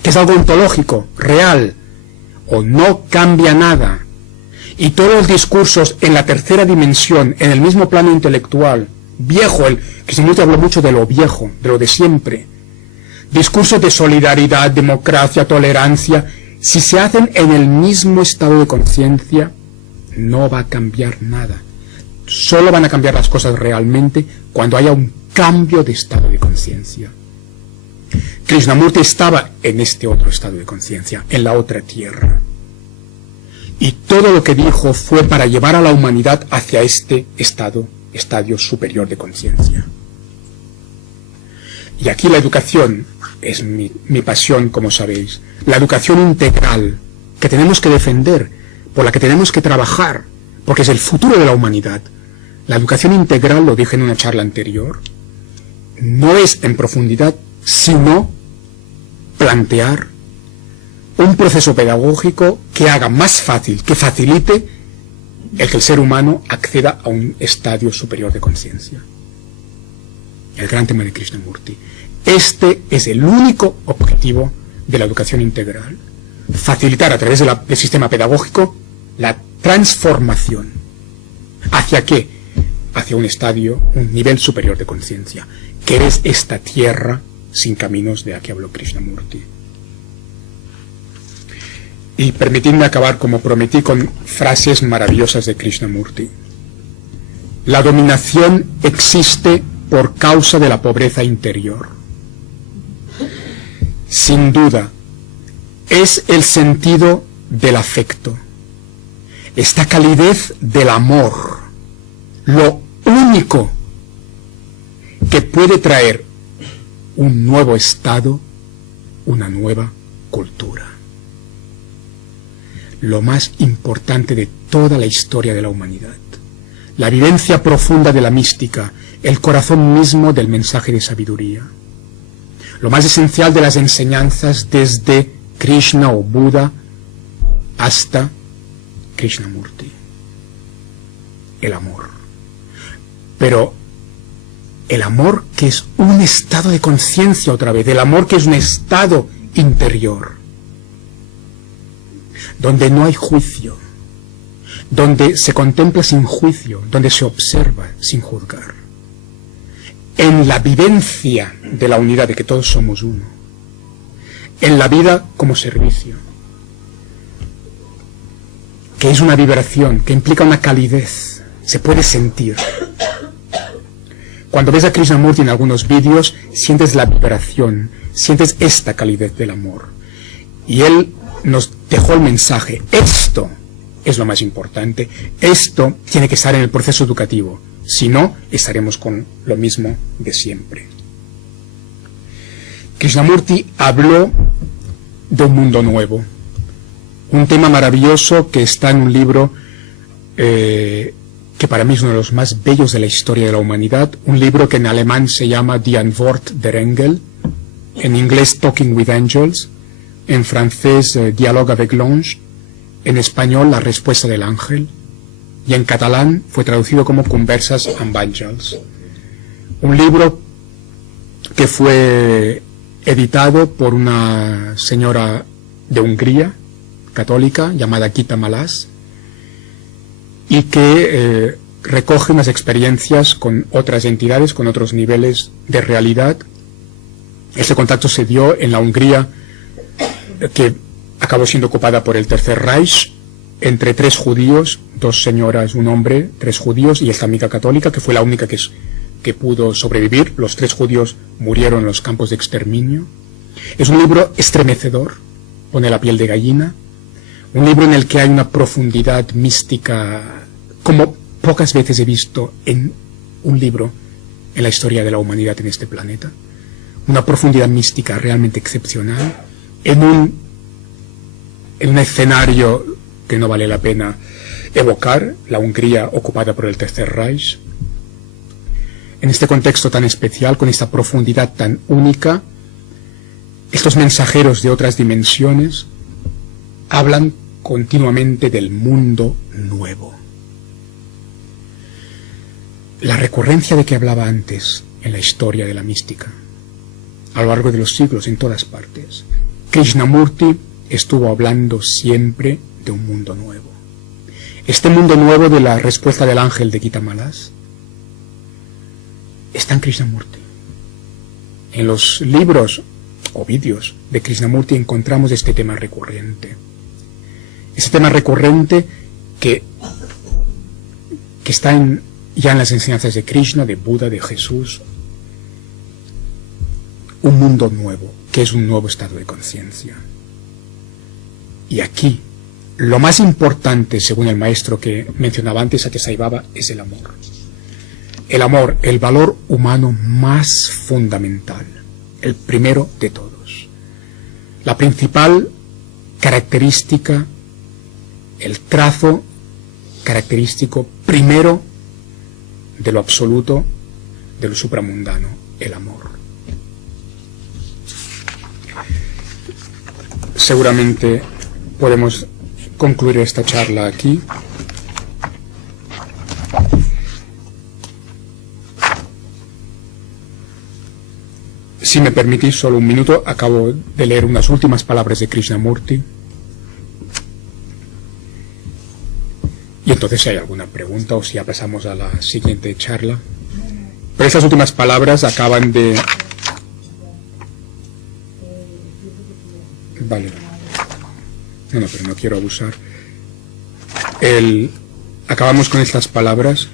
que es algo ontológico, real, o no cambia nada. Y todos los discursos en la tercera dimensión, en el mismo plano intelectual, viejo, Krishnamurti habló mucho de lo viejo, de lo de siempre. Discursos de solidaridad, democracia, tolerancia, si se hacen en el mismo estado de conciencia, no va a cambiar nada. Solo van a cambiar las cosas realmente cuando haya un cambio de estado de conciencia. Krishnamurti estaba en este otro estado de conciencia, en la otra tierra. Y todo lo que dijo fue para llevar a la humanidad hacia este estadio superior de conciencia. Y aquí la educación es mi pasión, como sabéis. La educación integral que tenemos que defender, por la que tenemos que trabajar, porque es el futuro de la humanidad. La educación integral, lo dije en una charla anterior, no es en profundidad, sino plantear un proceso pedagógico que haga más fácil, que facilite el que el ser humano acceda a un estadio superior de conciencia. El gran tema de Krishnamurti. Este es el único objetivo de la educación integral. Facilitar a través del sistema pedagógico la transformación. ¿Hacia qué? Hacia un estadio, un nivel superior de conciencia, que es esta tierra sin caminos de la que habló Krishnamurti. Y permitidme acabar, como prometí, con frases maravillosas de Krishnamurti. La dominación existe por causa de la pobreza interior. Sin duda, es el sentido del afecto, esta calidez del amor, lo único que puede traer un nuevo estado, una nueva cultura. Lo más importante de toda la historia de la humanidad, la vivencia profunda de la mística, el corazón mismo del mensaje de sabiduría, lo más esencial de las enseñanzas desde Krishna o Buda hasta Krishnamurti, el amor. Pero el amor que es un estado de conciencia otra vez, el amor que es un estado interior, donde no hay juicio, donde se contempla sin juicio, donde se observa sin juzgar. En la vivencia de la unidad, de que todos somos uno. En la vida como servicio, que es una vibración, que implica una calidez, se puede sentir. Cuando ves a Krishnamurti en algunos vídeos, sientes la vibración, sientes esta calidez del amor. Y él nos dejó el mensaje: esto es lo más importante, esto tiene que estar en el proceso educativo, si no, estaremos con lo mismo de siempre. Krishnamurti habló de un mundo nuevo, un tema maravilloso que está en un libro que para mí es uno de los más bellos de la historia de la humanidad, un libro que en alemán se llama Die Antwort der Engel, en inglés Talking with Angels, en francés Dialogue avec l'Ange, en español La respuesta del ángel, y en catalán fue traducido como Conversas amb Àngels. Un libro que fue editado por una señora de Hungría, católica, llamada Gita Malas, y que recoge unas experiencias con otras entidades, con otros niveles de realidad. Este contacto se dio en la Hungría que acabó siendo ocupada por el Tercer Reich, entre 3 judíos, 2 señoras, un hombre, 3 judíos y esta amiga católica, que fue la única que pudo sobrevivir. Los 3 judíos murieron en los campos de exterminio. Es un libro estremecedor, pone la piel de gallina, un libro en el que hay una profundidad mística como pocas veces he visto en un libro en la historia de la humanidad en este planeta. Una profundidad mística realmente excepcional, en un escenario que no vale la pena evocar, la Hungría ocupada por el Tercer Reich. En este contexto tan especial, con esta profundidad tan única, estos mensajeros de otras dimensiones hablan continuamente del mundo nuevo. La recurrencia de que hablaba antes en la historia de la mística, a lo largo de los siglos, en todas partes. Krishnamurti estuvo hablando siempre de un mundo nuevo. Este mundo nuevo de la respuesta del ángel de Gita Malas está en Krishnamurti. En los libros o vídeos de Krishnamurti encontramos este tema recurrente. Este tema recurrente que está ya en las enseñanzas de Krishna, de Buda, de Jesús. Un mundo nuevo, que es un nuevo estado de conciencia. Y aquí, lo más importante, según el maestro que mencionaba antes, Satya Sai Baba, es el amor. El amor, el valor humano más fundamental, el primero de todos. La principal característica, el trazo característico primero de lo absoluto, de lo supramundano, el amor. Seguramente podemos concluir esta charla aquí. Si me permitís solo un minuto, acabo de leer unas últimas palabras de Krishnamurti. Y entonces si hay alguna pregunta o si ya pasamos a la siguiente charla. Pero estas últimas palabras acaban de... Vale. No, pero no quiero abusar. Acabamos con estas palabras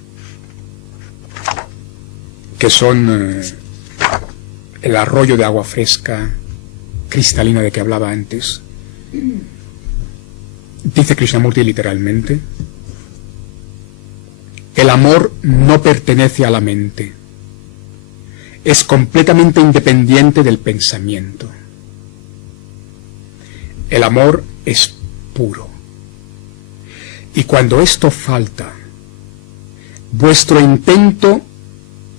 que son el arroyo de agua fresca, cristalina de que hablaba antes. Dice Krishnamurti literalmente: el amor no pertenece a la mente. es completamente independiente del pensamiento. El amor es puro. Y cuando esto falta, vuestro intento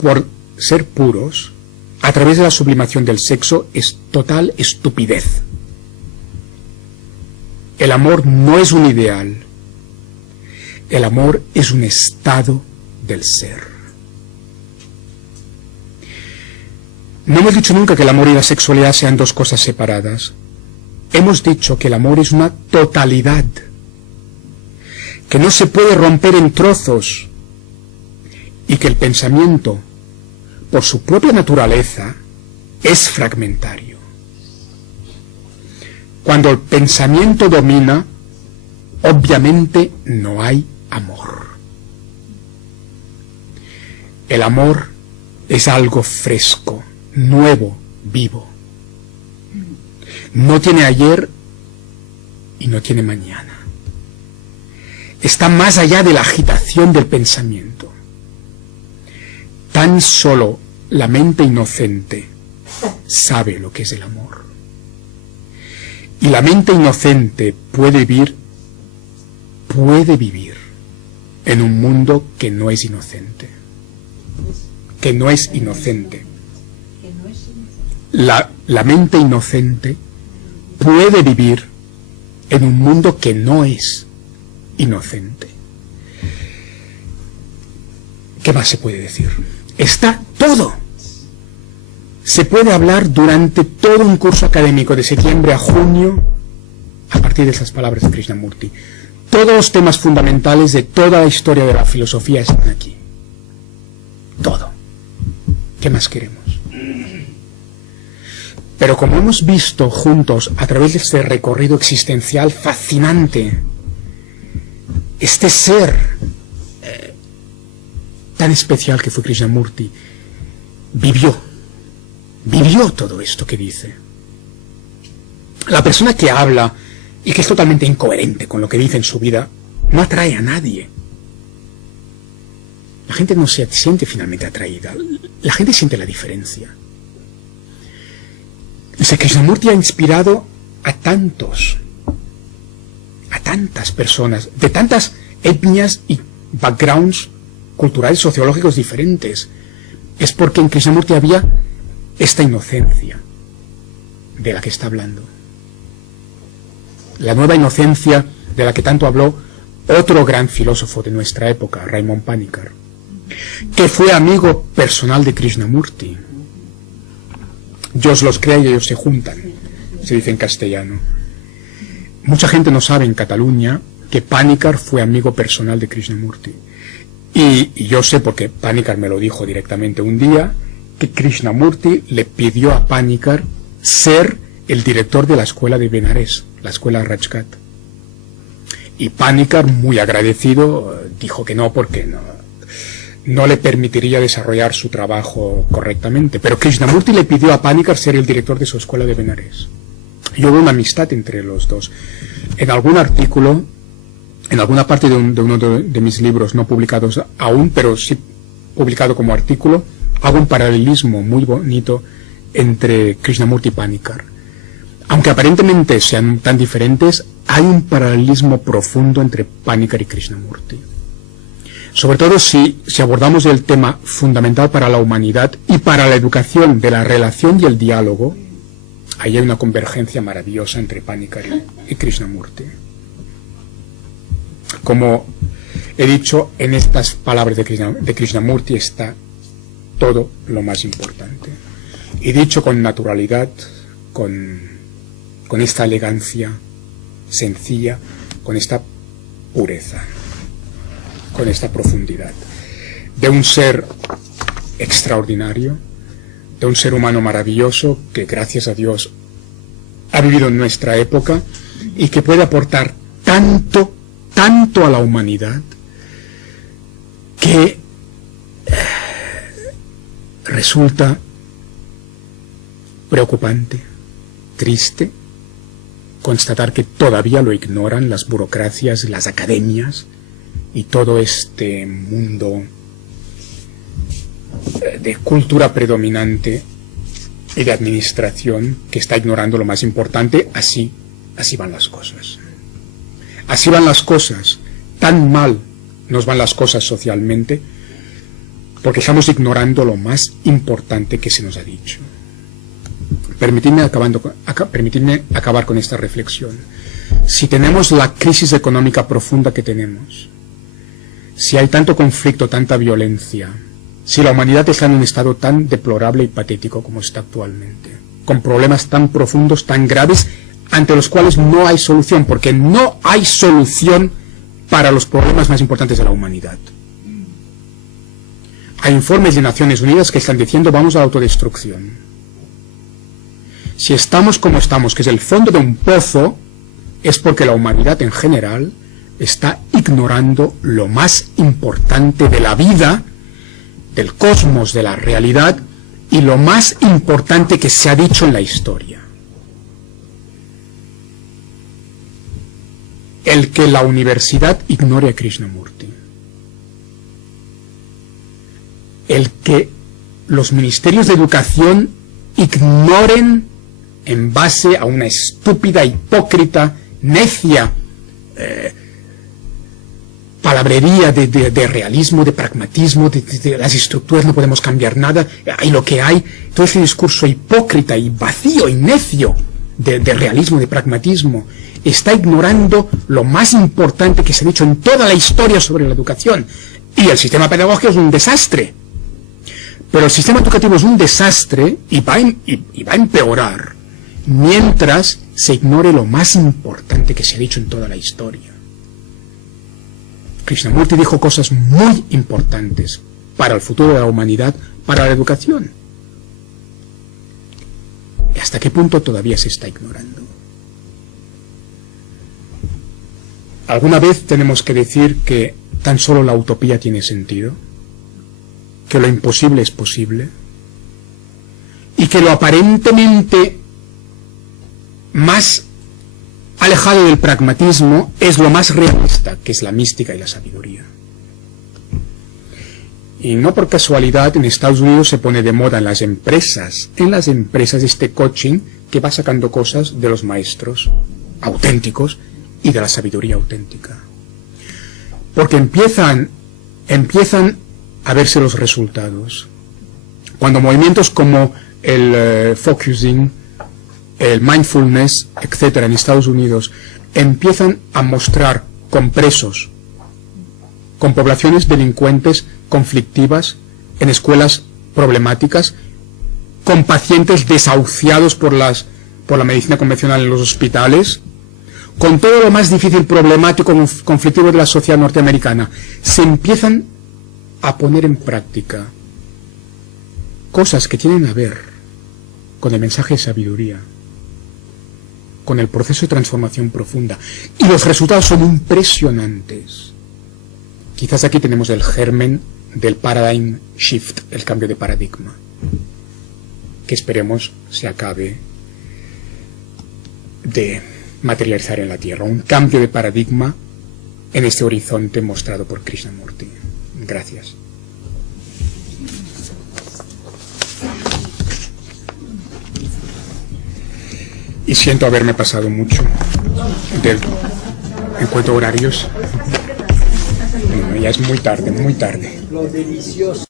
por ser puros a través de la sublimación del sexo es total estupidez. El amor no es un ideal. El amor es un estado del ser. No hemos dicho nunca que el amor y la sexualidad sean dos cosas separadas. Hemos dicho que el amor es una totalidad, que no se puede romper en trozos, y que el pensamiento, por su propia naturaleza, es fragmentario. Cuando el pensamiento domina, obviamente no hay amor. El amor es algo fresco, nuevo, vivo. No tiene ayer y no tiene mañana. Está más allá de la agitación del pensamiento. Tan solo la mente inocente sabe lo que es el amor. Y la mente inocente puede vivir en un mundo que no es inocente. Que no es inocente. La mente inocente puede vivir en un mundo que no es inocente. ¿Qué más se puede decir? Está todo. Se puede hablar durante todo un curso académico de septiembre a junio a partir de esas palabras de Krishnamurti. Todos los temas fundamentales de toda la historia de la filosofía están aquí. Todo. ¿Qué más queremos? Pero como hemos visto juntos a través de este recorrido existencial fascinante, este ser tan especial que fue Krishnamurti, vivió todo esto que dice. La persona que habla y que es totalmente incoherente con lo que dice en su vida, no atrae a nadie. La gente no se siente finalmente atraída, la gente siente la diferencia. Dice que Krishnamurti ha inspirado a tantas personas, de tantas etnias y backgrounds culturales, sociológicos diferentes. Es porque en Krishnamurti había esta inocencia de la que está hablando. La nueva inocencia de la que tanto habló otro gran filósofo de nuestra época, Raymond Panikkar, que fue amigo personal de Krishnamurti. Dios los crea y ellos se juntan, se dice en castellano. Mucha gente no sabe en Cataluña que Panikkar fue amigo personal de Krishnamurti. Y yo sé, porque Panikkar me lo dijo directamente un día, que Krishnamurti le pidió a Panikkar ser el director de la escuela de Benares, la escuela Rajgat. Y Panikkar, muy agradecido, dijo que no, porque no le permitiría desarrollar su trabajo correctamente. Pero Krishnamurti le pidió a Panikkar ser el director de su escuela de Benares. Y hubo una amistad entre los dos. En algún artículo, en alguna parte de uno de mis libros, no publicados aún, pero sí publicado como artículo, hago un paralelismo muy bonito entre Krishnamurti y Panikkar. Aunque aparentemente sean tan diferentes, hay un paralelismo profundo entre Panikkar y Krishnamurti. Sobre todo si abordamos el tema fundamental para la humanidad y para la educación de la relación y el diálogo, ahí hay una convergencia maravillosa entre Panikkar y Krishnamurti. Como he dicho, en estas palabras de Krishnamurti está todo lo más importante. Y dicho con naturalidad, con esta elegancia sencilla, con esta pureza, con esta profundidad, de un ser extraordinario, de un ser humano maravilloso que, gracias a Dios, ha vivido en nuestra época y que puede aportar tanto a la humanidad que resulta preocupante, triste, constatar que todavía lo ignoran las burocracias, las academias y todo este mundo de cultura predominante y de administración que está ignorando lo más importante. Así van las cosas. Así van las cosas. Tan mal nos van las cosas socialmente porque estamos ignorando lo más importante que se nos ha dicho. Permitidme acabar con esta reflexión. Si tenemos la crisis económica profunda que tenemos, si hay tanto conflicto, tanta violencia, si la humanidad está en un estado tan deplorable y patético como está actualmente, con problemas tan profundos, tan graves, ante los cuales no hay solución, porque no hay solución para los problemas más importantes de la humanidad. Hay informes de Naciones Unidas que están diciendo vamos a la autodestrucción. Si estamos como estamos, que es el fondo de un pozo, es porque la humanidad en general está ignorando lo más importante de la vida, del cosmos, de la realidad, y lo más importante que se ha dicho en la historia. El que la universidad ignore a Krishnamurti. El que los ministerios de educación ignoren en base a una estúpida, hipócrita, necia palabrería de realismo, de pragmatismo, de las estructuras no podemos cambiar nada, hay lo que hay, todo ese discurso hipócrita y vacío y necio de realismo, de pragmatismo, está ignorando lo más importante que se ha dicho en toda la historia sobre la educación. Y el sistema pedagógico es un desastre. Pero el sistema educativo es un desastre y va a empeorar mientras se ignore lo más importante que se ha dicho en toda la historia. Krishnamurti dijo cosas muy importantes para el futuro de la humanidad, para la educación. ¿Y hasta qué punto todavía se está ignorando? ¿Alguna vez tenemos que decir que tan solo la utopía tiene sentido? ¿Que lo imposible es posible? ¿Y que lo aparentemente más alejado del pragmatismo es lo más realista, que es la mística y la sabiduría? Y no por casualidad en Estados Unidos se pone de moda en las empresas este coaching que va sacando cosas de los maestros auténticos y de la sabiduría auténtica. Porque empiezan a verse los resultados. Cuando movimientos como el focusing, el mindfulness, etcétera, en Estados Unidos, empiezan a mostrar con presos, con poblaciones delincuentes, conflictivas, en escuelas problemáticas, con pacientes desahuciados por la medicina convencional en los hospitales, con todo lo más difícil, problemático, conflictivo de la sociedad norteamericana, se empiezan a poner en práctica cosas que tienen a ver con el mensaje de sabiduría, con el proceso de transformación profunda, y los resultados son impresionantes. Quizás aquí tenemos el germen del paradigm shift, el cambio de paradigma, que esperemos se acabe de materializar en la Tierra, un cambio de paradigma en este horizonte mostrado por Krishnamurti. Gracias. Y siento haberme pasado mucho en cuanto a horarios. Bueno, ya es muy tarde, muy tarde. Lo delicioso.